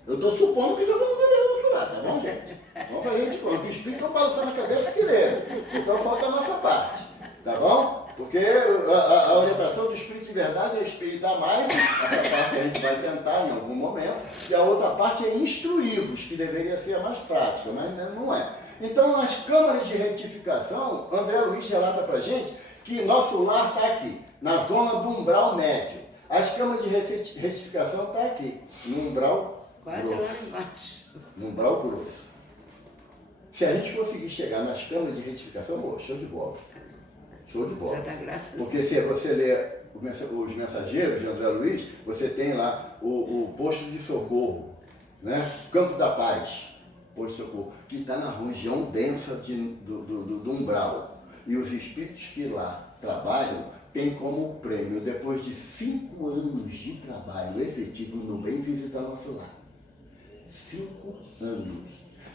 Eu estou supondo que todo mundo é do nosso lar, tá bom, gente? Vamos fazer de conta. Os espíritos vão balançar na cabeça que ler. Então falta a nossa parte, tá bom? Porque a orientação do Espírito de Verdade é espreitar mais, essa parte a gente vai tentar em algum momento, e a outra parte é instruí-vos, que deveria ser a mais prática, mas não é. Então, nas câmaras de retificação, André Luiz relata para a gente que nosso lar está aqui, na zona do umbral médio. As câmaras de retificação estão aqui, no umbral Quase grosso. lá embaixo. No umbral grosso. Se a gente conseguir chegar nas câmaras de retificação, pô, show de bola. Show de bola. Já dá graças a Porque se você ler os mensageiros de André Luiz, você tem lá o posto de socorro, né? Campo da Paz, posto de socorro, que está na região densa do umbral. E os espíritos que lá trabalham têm como prêmio, depois de 5 anos de trabalho efetivo no bem, visitar nosso lar. 5 anos.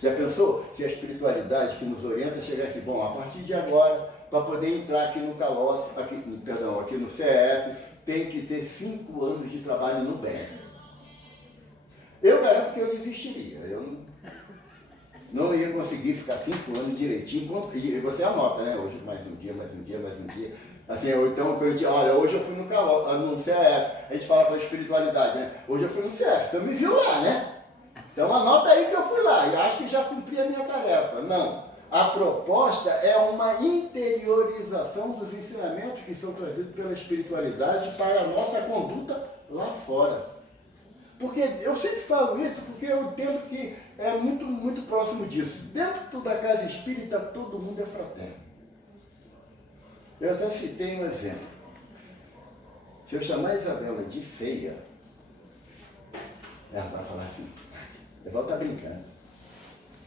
Já pensou se a espiritualidade que nos orienta chegasse, bom, a partir de agora, para poder entrar aqui no Calós, aqui no CEF, tem que ter 5 anos de trabalho no bem. Eu garanto que eu desistiria. Eu não ia conseguir ficar 5 anos direitinho. E você anota, né? Hoje mais um dia, mais um dia, mais um dia. Assim, então, eu digo, olha, hoje eu fui no Calós, no CEF. A gente fala para a espiritualidade, né? Hoje eu fui no CEF. Você me viu lá, né? Então anota aí que eu fui lá e acho que já cumpri a minha tarefa. Não. A proposta é uma interiorização dos ensinamentos que são trazidos pela espiritualidade para a nossa conduta lá fora. Porque eu sempre falo isso porque eu entendo que é muito, muito próximo disso. Dentro da casa espírita todo mundo é fraterno. Eu até citei um exemplo. Se eu chamar a Isabela de feia, ela vai falar assim, Evaldo está brincando.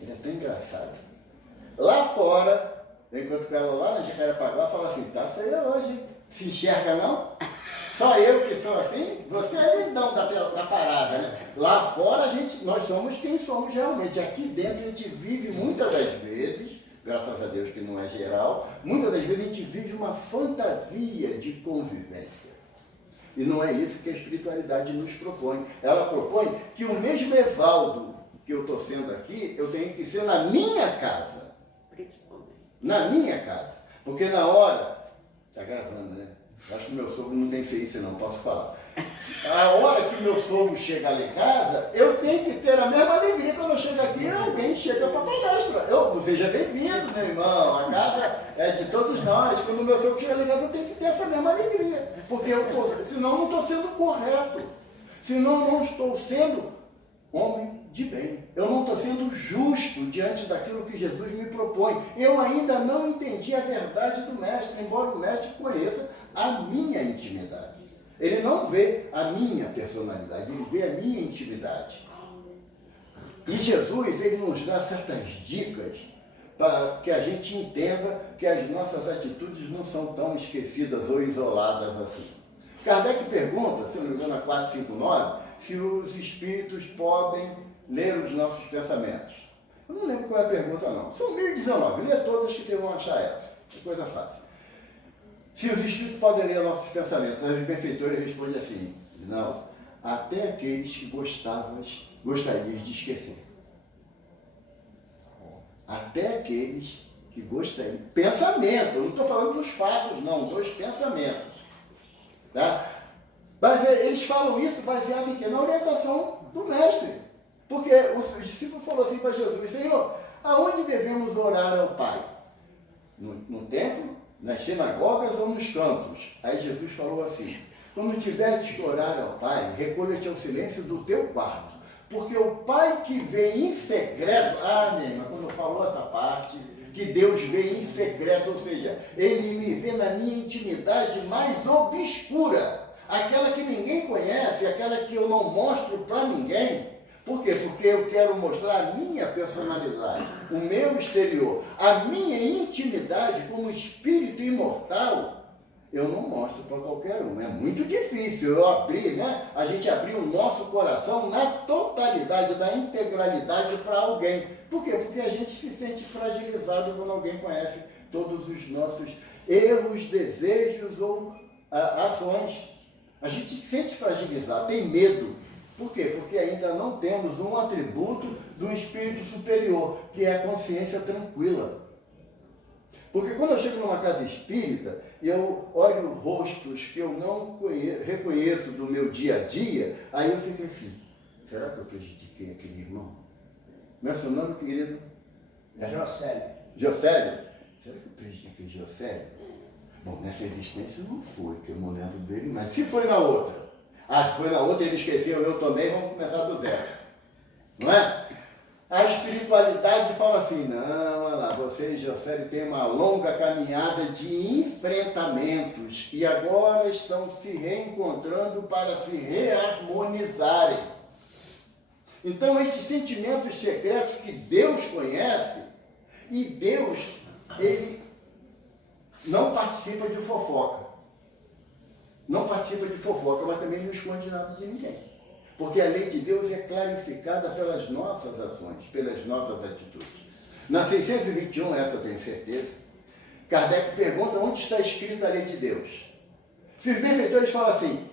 Ele é tão engraçado. Lá fora, eu encontro com ela lá na Jacarepaguá, fala assim, tá feia hoje. Se enxerga não? Só eu que sou assim? Você é lindão da parada, né? Lá fora nós somos quem somos realmente. Aqui dentro a gente vive muitas das vezes, graças a Deus que não é geral, muitas das vezes a gente vive uma fantasia de convivência. E não é isso que a espiritualidade nos propõe. Ela propõe que o mesmo Evaldo que eu estou sendo aqui, eu tenho que ser na minha casa. Principalmente. Na minha casa. Porque na hora... Está gravando, né? Acho que meu sogro não tem feitiço não, posso falar. A hora que meu sogro chega lá em casa, eu tenho que ter a mesma alegria quando eu chego aqui e alguém chega para a palestra. Seja bem-vindo, meu irmão. A casa é de todos nós. Quando meu sogro chega lá em casa, eu tenho que ter essa mesma alegria. Porque senão eu não estou sendo correto. Senão eu não estou sendo homem de bem. Eu não estou sendo justo diante daquilo que Jesus me propõe. Eu ainda não entendi a verdade do Mestre, embora o Mestre conheça a minha intimidade. Ele não vê a minha personalidade, ele vê a minha intimidade. E Jesus, ele nos dá certas dicas para que a gente entenda que as nossas atitudes não são tão esquecidas ou isoladas assim. Kardec pergunta, se não me engano, na 459, se os espíritos podem ler os nossos pensamentos. Eu não lembro qual é a pergunta, não. São 1019, lê todas que vocês vão achar essa. É coisa fácil. Se os espíritos podem ler nossos pensamentos, os benfeitores respondem assim, não, até aqueles que gostariam de esquecer. Até aqueles que gostariam. Pensamento, eu não estou falando dos fatos, não, dos pensamentos. Tá? Mas eles falam isso baseado em quê? Na orientação do Mestre. Porque o discípulo falou assim para Jesus, Senhor, aonde devemos orar ao Pai? No templo, nas sinagogas ou nos campos? Aí Jesus falou assim, quando tiveres que orar ao Pai, recolha-te ao silêncio do teu quarto. Porque o Pai que vê em secreto, minha irmã, quando falou essa parte, que Deus vê em secreto, ou seja, Ele me vê na minha intimidade mais obscura, aquela que ninguém conhece, aquela que eu não mostro para ninguém. Por quê? Porque eu quero mostrar a minha personalidade, o meu exterior, a minha intimidade como espírito imortal, eu não mostro para qualquer um. É muito difícil eu abrir, né? A gente abrir o nosso coração na totalidade, na integralidade para alguém. Por quê? Porque a gente se sente fragilizado quando alguém conhece todos os nossos erros, desejos ou ações. A gente se sente fragilizado, tem medo. Por quê? Porque ainda não temos um atributo do espírito superior, que é a consciência tranquila. Porque quando eu chego numa casa espírita e eu olho rostos que eu não reconheço do meu dia a dia, aí eu fico assim, será que eu prejudiquei aquele irmão? Não é seu nome, querido? Jocélio. Jocélio? Será que eu prejudiquei Jocélio? Bom, nessa existência não foi, que eu não lembro dele, mas se foi na outra, Ah, foi na outra, ele esqueceu, eu também, vamos começar do zero. Não é? A espiritualidade fala assim, não, olha lá, você e José têm uma longa caminhada de enfrentamentos e agora estão se reencontrando para se reharmonizarem. Então, esses sentimentos secretos que Deus conhece, e Deus, ele não participa de fofoca. Não participa de fofoca, mas também não esconde nada de ninguém. Porque a lei de Deus é clarificada pelas nossas ações, pelas nossas atitudes. Na 621, essa eu tenho certeza, Kardec pergunta onde está escrita a lei de Deus. Se os benfeitores falam assim,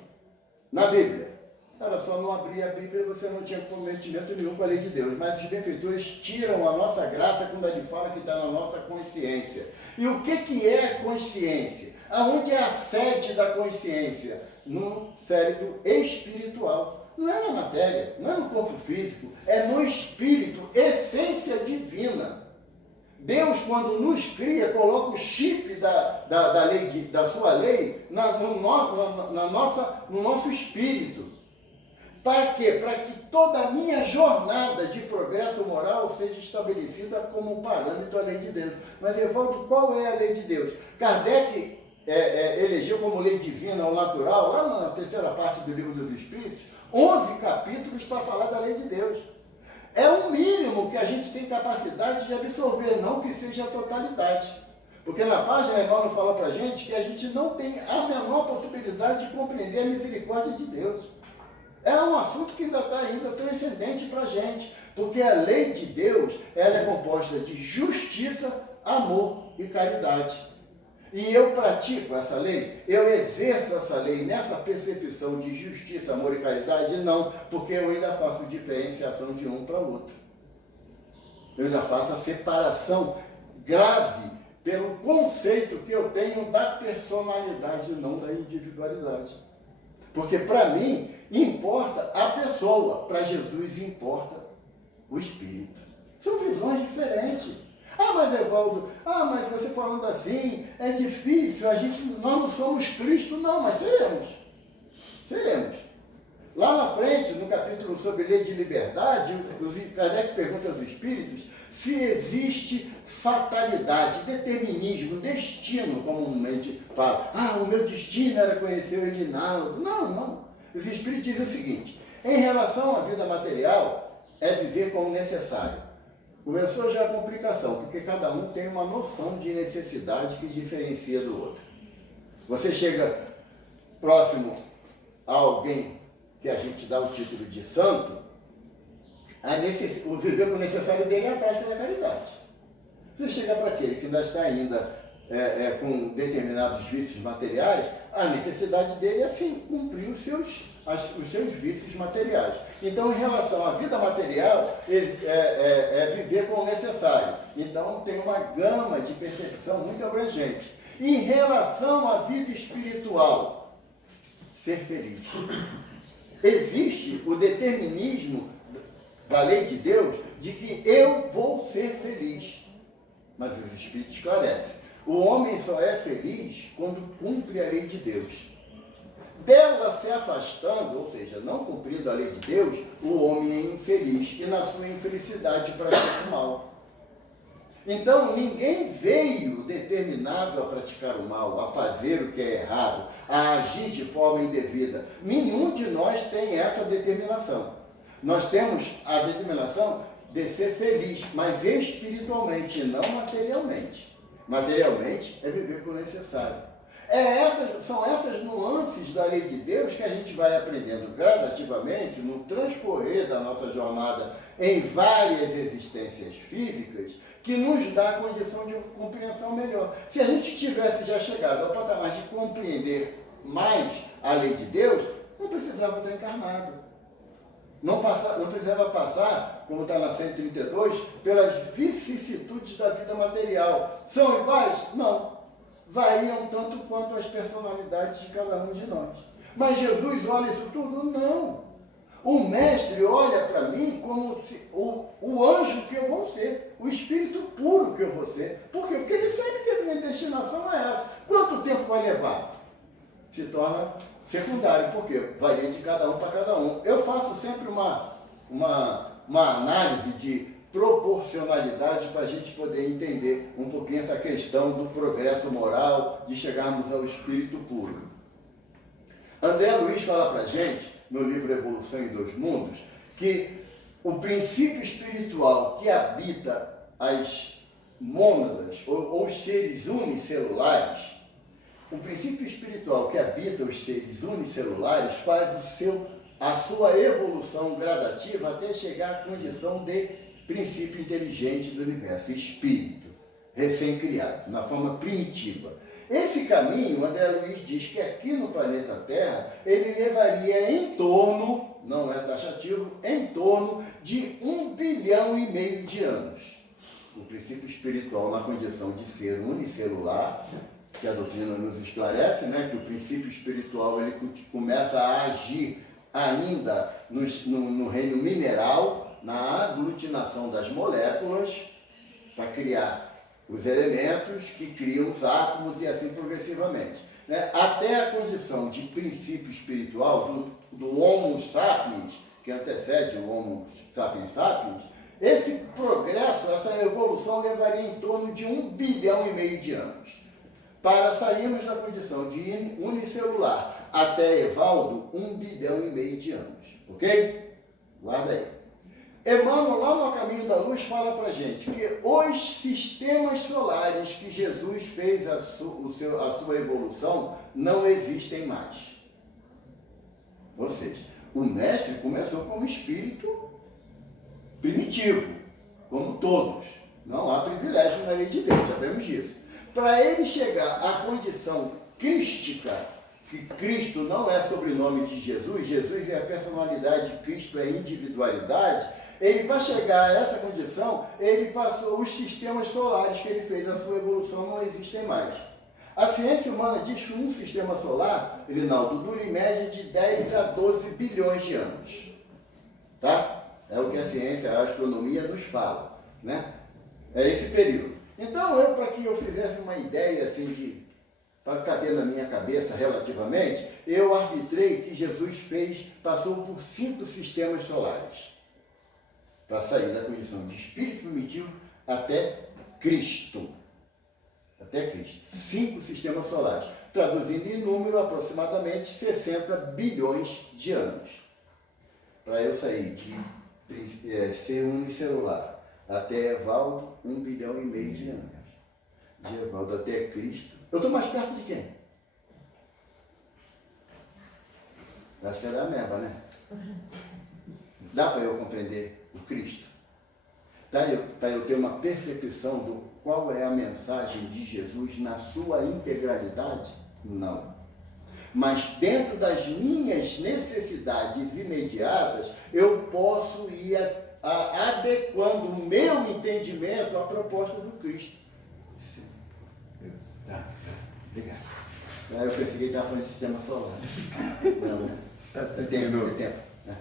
na Bíblia, era só não abrir a Bíblia, você não tinha comprometimento nenhum com a lei de Deus. Mas os benfeitores tiram a nossa graça quando ele fala que está na nossa consciência. E o que é a consciência? Aonde é a sede da consciência? No cérebro espiritual. Não é na matéria, não é no corpo físico, é no espírito, essência divina. Deus, quando nos cria, coloca o chip da sua lei no nosso espírito. Para quê? Para que toda a minha jornada de progresso moral seja estabelecida como parâmetro a lei de Deus. Mas, Evaldo, qual é a lei de Deus? Kardec elegeu como lei divina ou natural, lá na terceira parte do Livro dos Espíritos, 11 capítulos para falar da lei de Deus. É o mínimo que a gente tem capacidade de absorver, não que seja a totalidade. Porque na página Emmanuel fala para a gente que a gente não tem a menor possibilidade de compreender a misericórdia de Deus. É um assunto que ainda está transcendente para a gente, porque a lei de Deus ela é composta de justiça, amor e caridade. E eu pratico essa lei, eu exerço essa lei nessa percepção de justiça, amor e caridade? Não, porque eu ainda faço diferenciação de um para o outro. Eu ainda faço a separação grave pelo conceito que eu tenho da personalidade e não da individualidade. Porque para mim importa a pessoa, para Jesus importa o espírito. São visões diferentes. Ah, mas Evaldo, mas você falando assim, é difícil, nós não somos Cristo, não, mas seremos. Seremos. Lá na frente, no capítulo sobre lei de liberdade, Kardec pergunta aos espíritos se existe fatalidade, determinismo, destino, comumente fala. O meu destino era conhecer o Elinaldo. Não. Os espíritos dizem o seguinte, em relação à vida material, é viver como necessário. Começou já a complicação, porque cada um tem uma noção de necessidade que diferencia do outro. Você chega próximo a alguém que a gente dá o título de santo, o viver com o necessário dele é a prática da caridade. Você chega para aquele que ainda está com determinados vícios materiais, a necessidade dele é sim cumprir os seus vícios materiais. Então, em relação à vida material, é viver com o necessário. Então, tem uma gama de percepção muito abrangente. Em relação à vida espiritual, ser feliz. Existe o determinismo da lei de Deus de que eu vou ser feliz. Mas os Espíritos esclarecem. O homem só é feliz quando cumpre a lei de Deus. Dela se afastando, ou seja, não cumprindo a lei de Deus, o homem é infeliz e na sua infelicidade pratica o mal. Então, ninguém veio determinado a praticar o mal, a fazer o que é errado, a agir de forma indevida. Nenhum de nós tem essa determinação. Nós temos a determinação de ser feliz, mas espiritualmente e não materialmente. Materialmente é viver com o necessário. São essas nuances da lei de Deus que a gente vai aprendendo gradativamente no transcorrer da nossa jornada em várias existências físicas, que nos dá a condição de compreensão melhor. Se a gente tivesse já chegado ao patamar de compreender mais a lei de Deus, não precisava estar encarnado. Não precisava passar, como está na 132, pelas vicissitudes da vida material. São iguais? Não. Variam tanto quanto as personalidades de cada um de nós. Mas Jesus olha isso tudo? Não. O mestre olha para mim como o anjo que eu vou ser, o espírito puro que eu vou ser. Por quê? Porque ele sabe que a minha destinação é essa. Quanto tempo vai levar? Se torna secundário, porque varia de cada um para cada um. Eu faço sempre uma análise de proporcionalidade para a gente poder entender um pouquinho essa questão do progresso moral, de chegarmos ao espírito puro. André Luiz fala para a gente, no livro Evolução em Dois Mundos, que o princípio espiritual que habita as mônadas ou os seres unicelulares, o princípio espiritual que habita os seres unicelulares faz a sua evolução gradativa até chegar à condição de princípio inteligente do universo, espírito, recém-criado, na forma primitiva. Esse caminho, André Luiz diz que aqui no planeta Terra, ele levaria em torno, não é taxativo, em torno de 1,5 bilhão de anos. O princípio espiritual na condição de ser unicelular, que a doutrina nos esclarece, né, que o princípio espiritual ele começa a agir ainda no reino mineral, na aglutinação das moléculas, para criar os elementos que criam os átomos e assim progressivamente. Né? Até a condição de princípio espiritual do Homo sapiens, que antecede o Homo sapiens sapiens, esse progresso, essa evolução levaria em torno de 1,5 bilhão de anos. Para sairmos da condição de unicelular até Evaldo, 1,5 bilhão de anos. Ok? Guarda aí. Emmanuel, lá no Caminho da Luz, fala para a gente que os sistemas solares que Jesus fez a sua evolução não existem mais. Ou seja, o mestre começou como espírito primitivo, como todos. Não há privilégio na lei de Deus, sabemos disso. Para ele chegar à condição crística, que Cristo não é sobrenome de Jesus, Jesus é a personalidade, Cristo é a individualidade, ele, para chegar a essa condição, ele passou os sistemas solares que ele fez, a sua evolução não existem mais. A ciência humana diz que um sistema solar, Rinaldo, dura em média de 10 a 12 bilhões de anos. Tá? É o que a ciência, a astronomia nos fala. Né? É esse período. Então, para que eu fizesse uma ideia assim para caber na minha cabeça relativamente, eu arbitrei que Jesus passou por 5 sistemas solares para sair da condição de espírito primitivo até Cristo. Até Cristo. 5 sistemas solares. Traduzindo em número, aproximadamente 60 bilhões de anos. Para eu sair de ser unicelular até Evaldo, 1,5 bilhão de anos. De Evaldo até Cristo. Eu estou mais perto de quem? Acho que era a meba, né? Dá para eu compreender o Cristo? Para eu ter uma percepção do qual é a mensagem de Jesus na sua integralidade? Não. Mas dentro das minhas necessidades imediatas, eu posso ir adequando o meu entendimento à proposta do Cristo. Tá. Obrigado. Eu preferi que estava falando de sistema solar. Não, né? Tempo.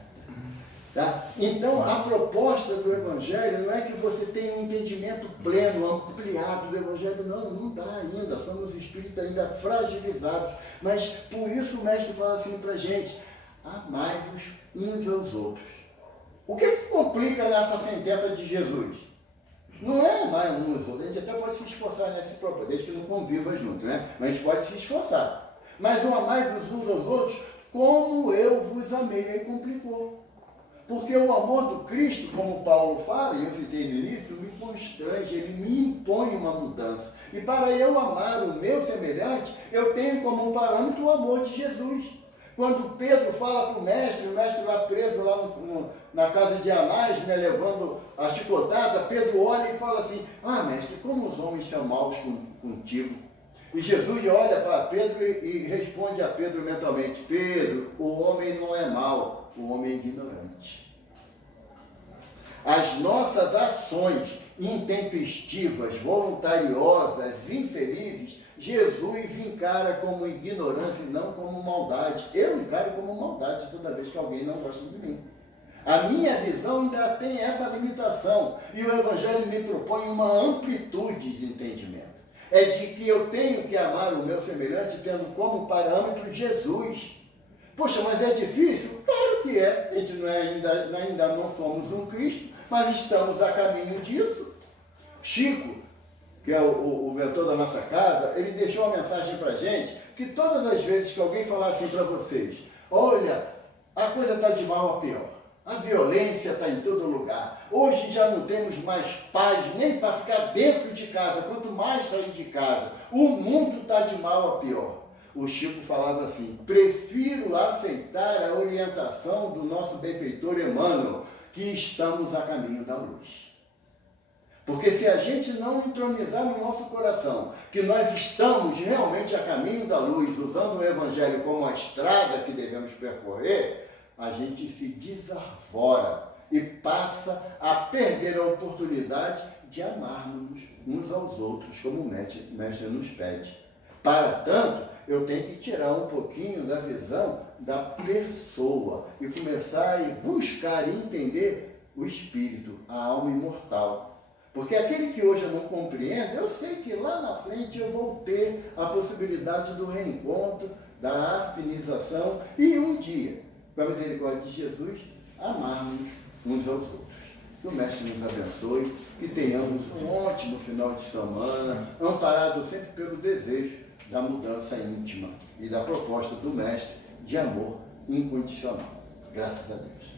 Tá? Então, a proposta do Evangelho não é que você tenha um entendimento pleno, ampliado do Evangelho, não dá ainda, somos espíritos ainda fragilizados, mas por isso o Mestre fala assim para a gente, amai-vos uns aos outros. O que complica nessa sentença de Jesus? Não é amar uns aos outros, a gente até pode se esforçar nesse propósito, desde que não conviva junto, né? Mas a gente pode se esforçar. Mas o amai-vos uns aos outros, como eu vos amei, aí complicou. Porque o amor do Cristo, como Paulo fala, e eu citei no início, me constrange, ele me impõe uma mudança. E para eu amar o meu semelhante, eu tenho como parâmetro o amor de Jesus. Quando Pedro fala para o mestre lá preso lá na casa de Anás, né, levando a chicotada, Pedro olha e fala assim, mestre, como os homens são maus contigo? E Jesus olha para Pedro e responde a Pedro mentalmente, Pedro, o homem não é mau, o homem é ignorante. As nossas ações intempestivas, voluntariosas, infelizes, Jesus encara como ignorância e não como maldade. Eu encaro como maldade toda vez que alguém não gosta de mim. A minha visão ainda tem essa limitação. E o Evangelho me propõe uma amplitude de entendimento. É de que eu tenho que amar o meu semelhante tendo como parâmetro Jesus. Poxa, mas é difícil? Claro que é. A gente ainda não somos um Cristo, mas estamos a caminho disso. Chico, que é o mentor da nossa casa, ele deixou uma mensagem para a gente que todas as vezes que alguém falar assim para vocês, olha, a coisa está de mal a pior, a violência está em todo lugar, hoje já não temos mais paz nem para ficar dentro de casa, quanto mais sair de casa, o mundo está de mal a pior. O Chico falava assim, prefiro aceitar a orientação do nosso benfeitor Emmanuel, que estamos a caminho da luz. Porque se a gente não entronizar no nosso coração que nós estamos realmente a caminho da luz, usando o Evangelho como a estrada que devemos percorrer, a gente se desarvora e passa a perder a oportunidade de amarmos uns aos outros, como o mestre nos pede. Para tanto, eu tenho que tirar um pouquinho da visão da pessoa e começar a buscar e entender o espírito, a alma imortal. Porque aquele que hoje eu não compreendo, eu sei que lá na frente eu vou ter a possibilidade do reencontro, da afinização e um dia, com a misericórdia de Jesus, amarmos uns aos outros. Que o Mestre nos abençoe, que tenhamos um ótimo final de semana, amparado sempre pelo desejo da mudança íntima e da proposta do Mestre de amor incondicional. Graças a Deus.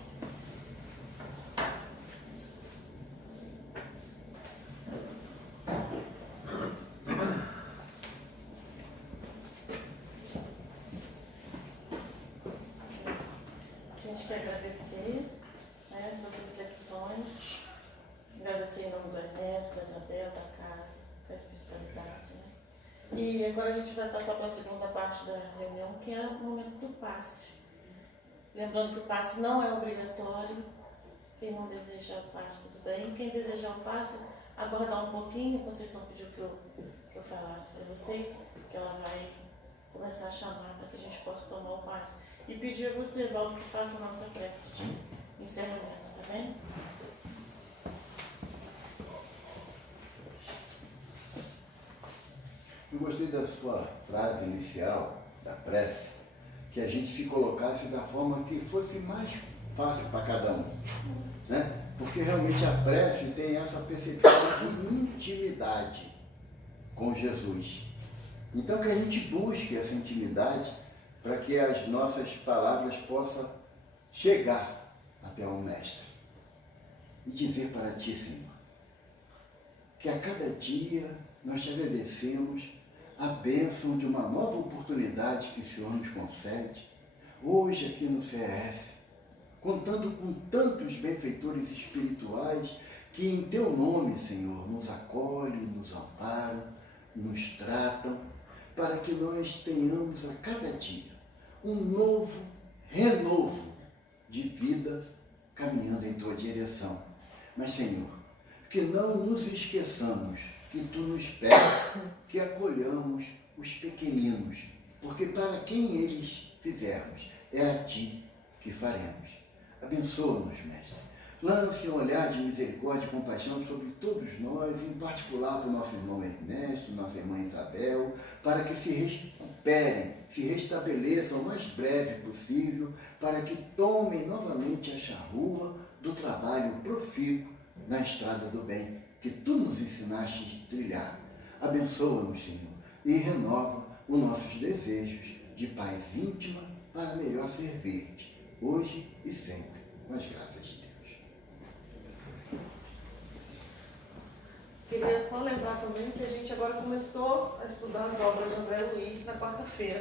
A gente quer agradecer, né, essas reflexões, agradecer em nome do Ernesto, da Isabel, da casa, da espiritualidade. Né? E agora a gente vai passar para a segunda parte da reunião, que é o momento do passe. Lembrando que o passe não é obrigatório, quem não deseja o passe, tudo bem. Quem desejar o passe, aguardar um pouquinho, a Conceição pediu que eu falasse para vocês, que ela vai começar a chamar para que a gente possa tomar o passe. E pedir a você, Valdo, que faça a nossa prece de encerramento, tá bem? Eu gostei da sua frase inicial, da prece, que a gente se colocasse da forma que fosse mais fácil para cada um. Né? Porque realmente a prece tem essa percepção de intimidade com Jesus. Então que a gente busque essa intimidade para que as nossas palavras possam chegar até o Mestre. E dizer para ti, Senhor, que a cada dia nós te agradecemos a bênção de uma nova oportunidade que o Senhor nos concede, hoje aqui no CRF, contando com tantos benfeitores espirituais que em teu nome, Senhor, nos acolhem, nos amparam, nos tratam, para que nós tenhamos a cada dia um novo renovo de vida caminhando em tua direção. Mas, Senhor, que não nos esqueçamos que tu nos pedes que acolhamos os pequeninos, porque para quem eles fizermos, é a ti que faremos. Abençoa-nos, Mestre. Lance um olhar de misericórdia e compaixão sobre todos nós, em particular para o nosso irmão Ernesto, nossa irmã Isabel, para que se recuperem, se restabeleçam o mais breve possível, para que tomem novamente a charrua do trabalho profícuo na estrada do bem, que tu nos ensinaste a trilhar. Abençoa-nos, Senhor, e renova os nossos desejos de paz íntima para melhor servir-te, hoje e sempre, com as graças de Deus. Queria só lembrar também que a gente agora começou a estudar as obras de André Luiz na quarta-feira.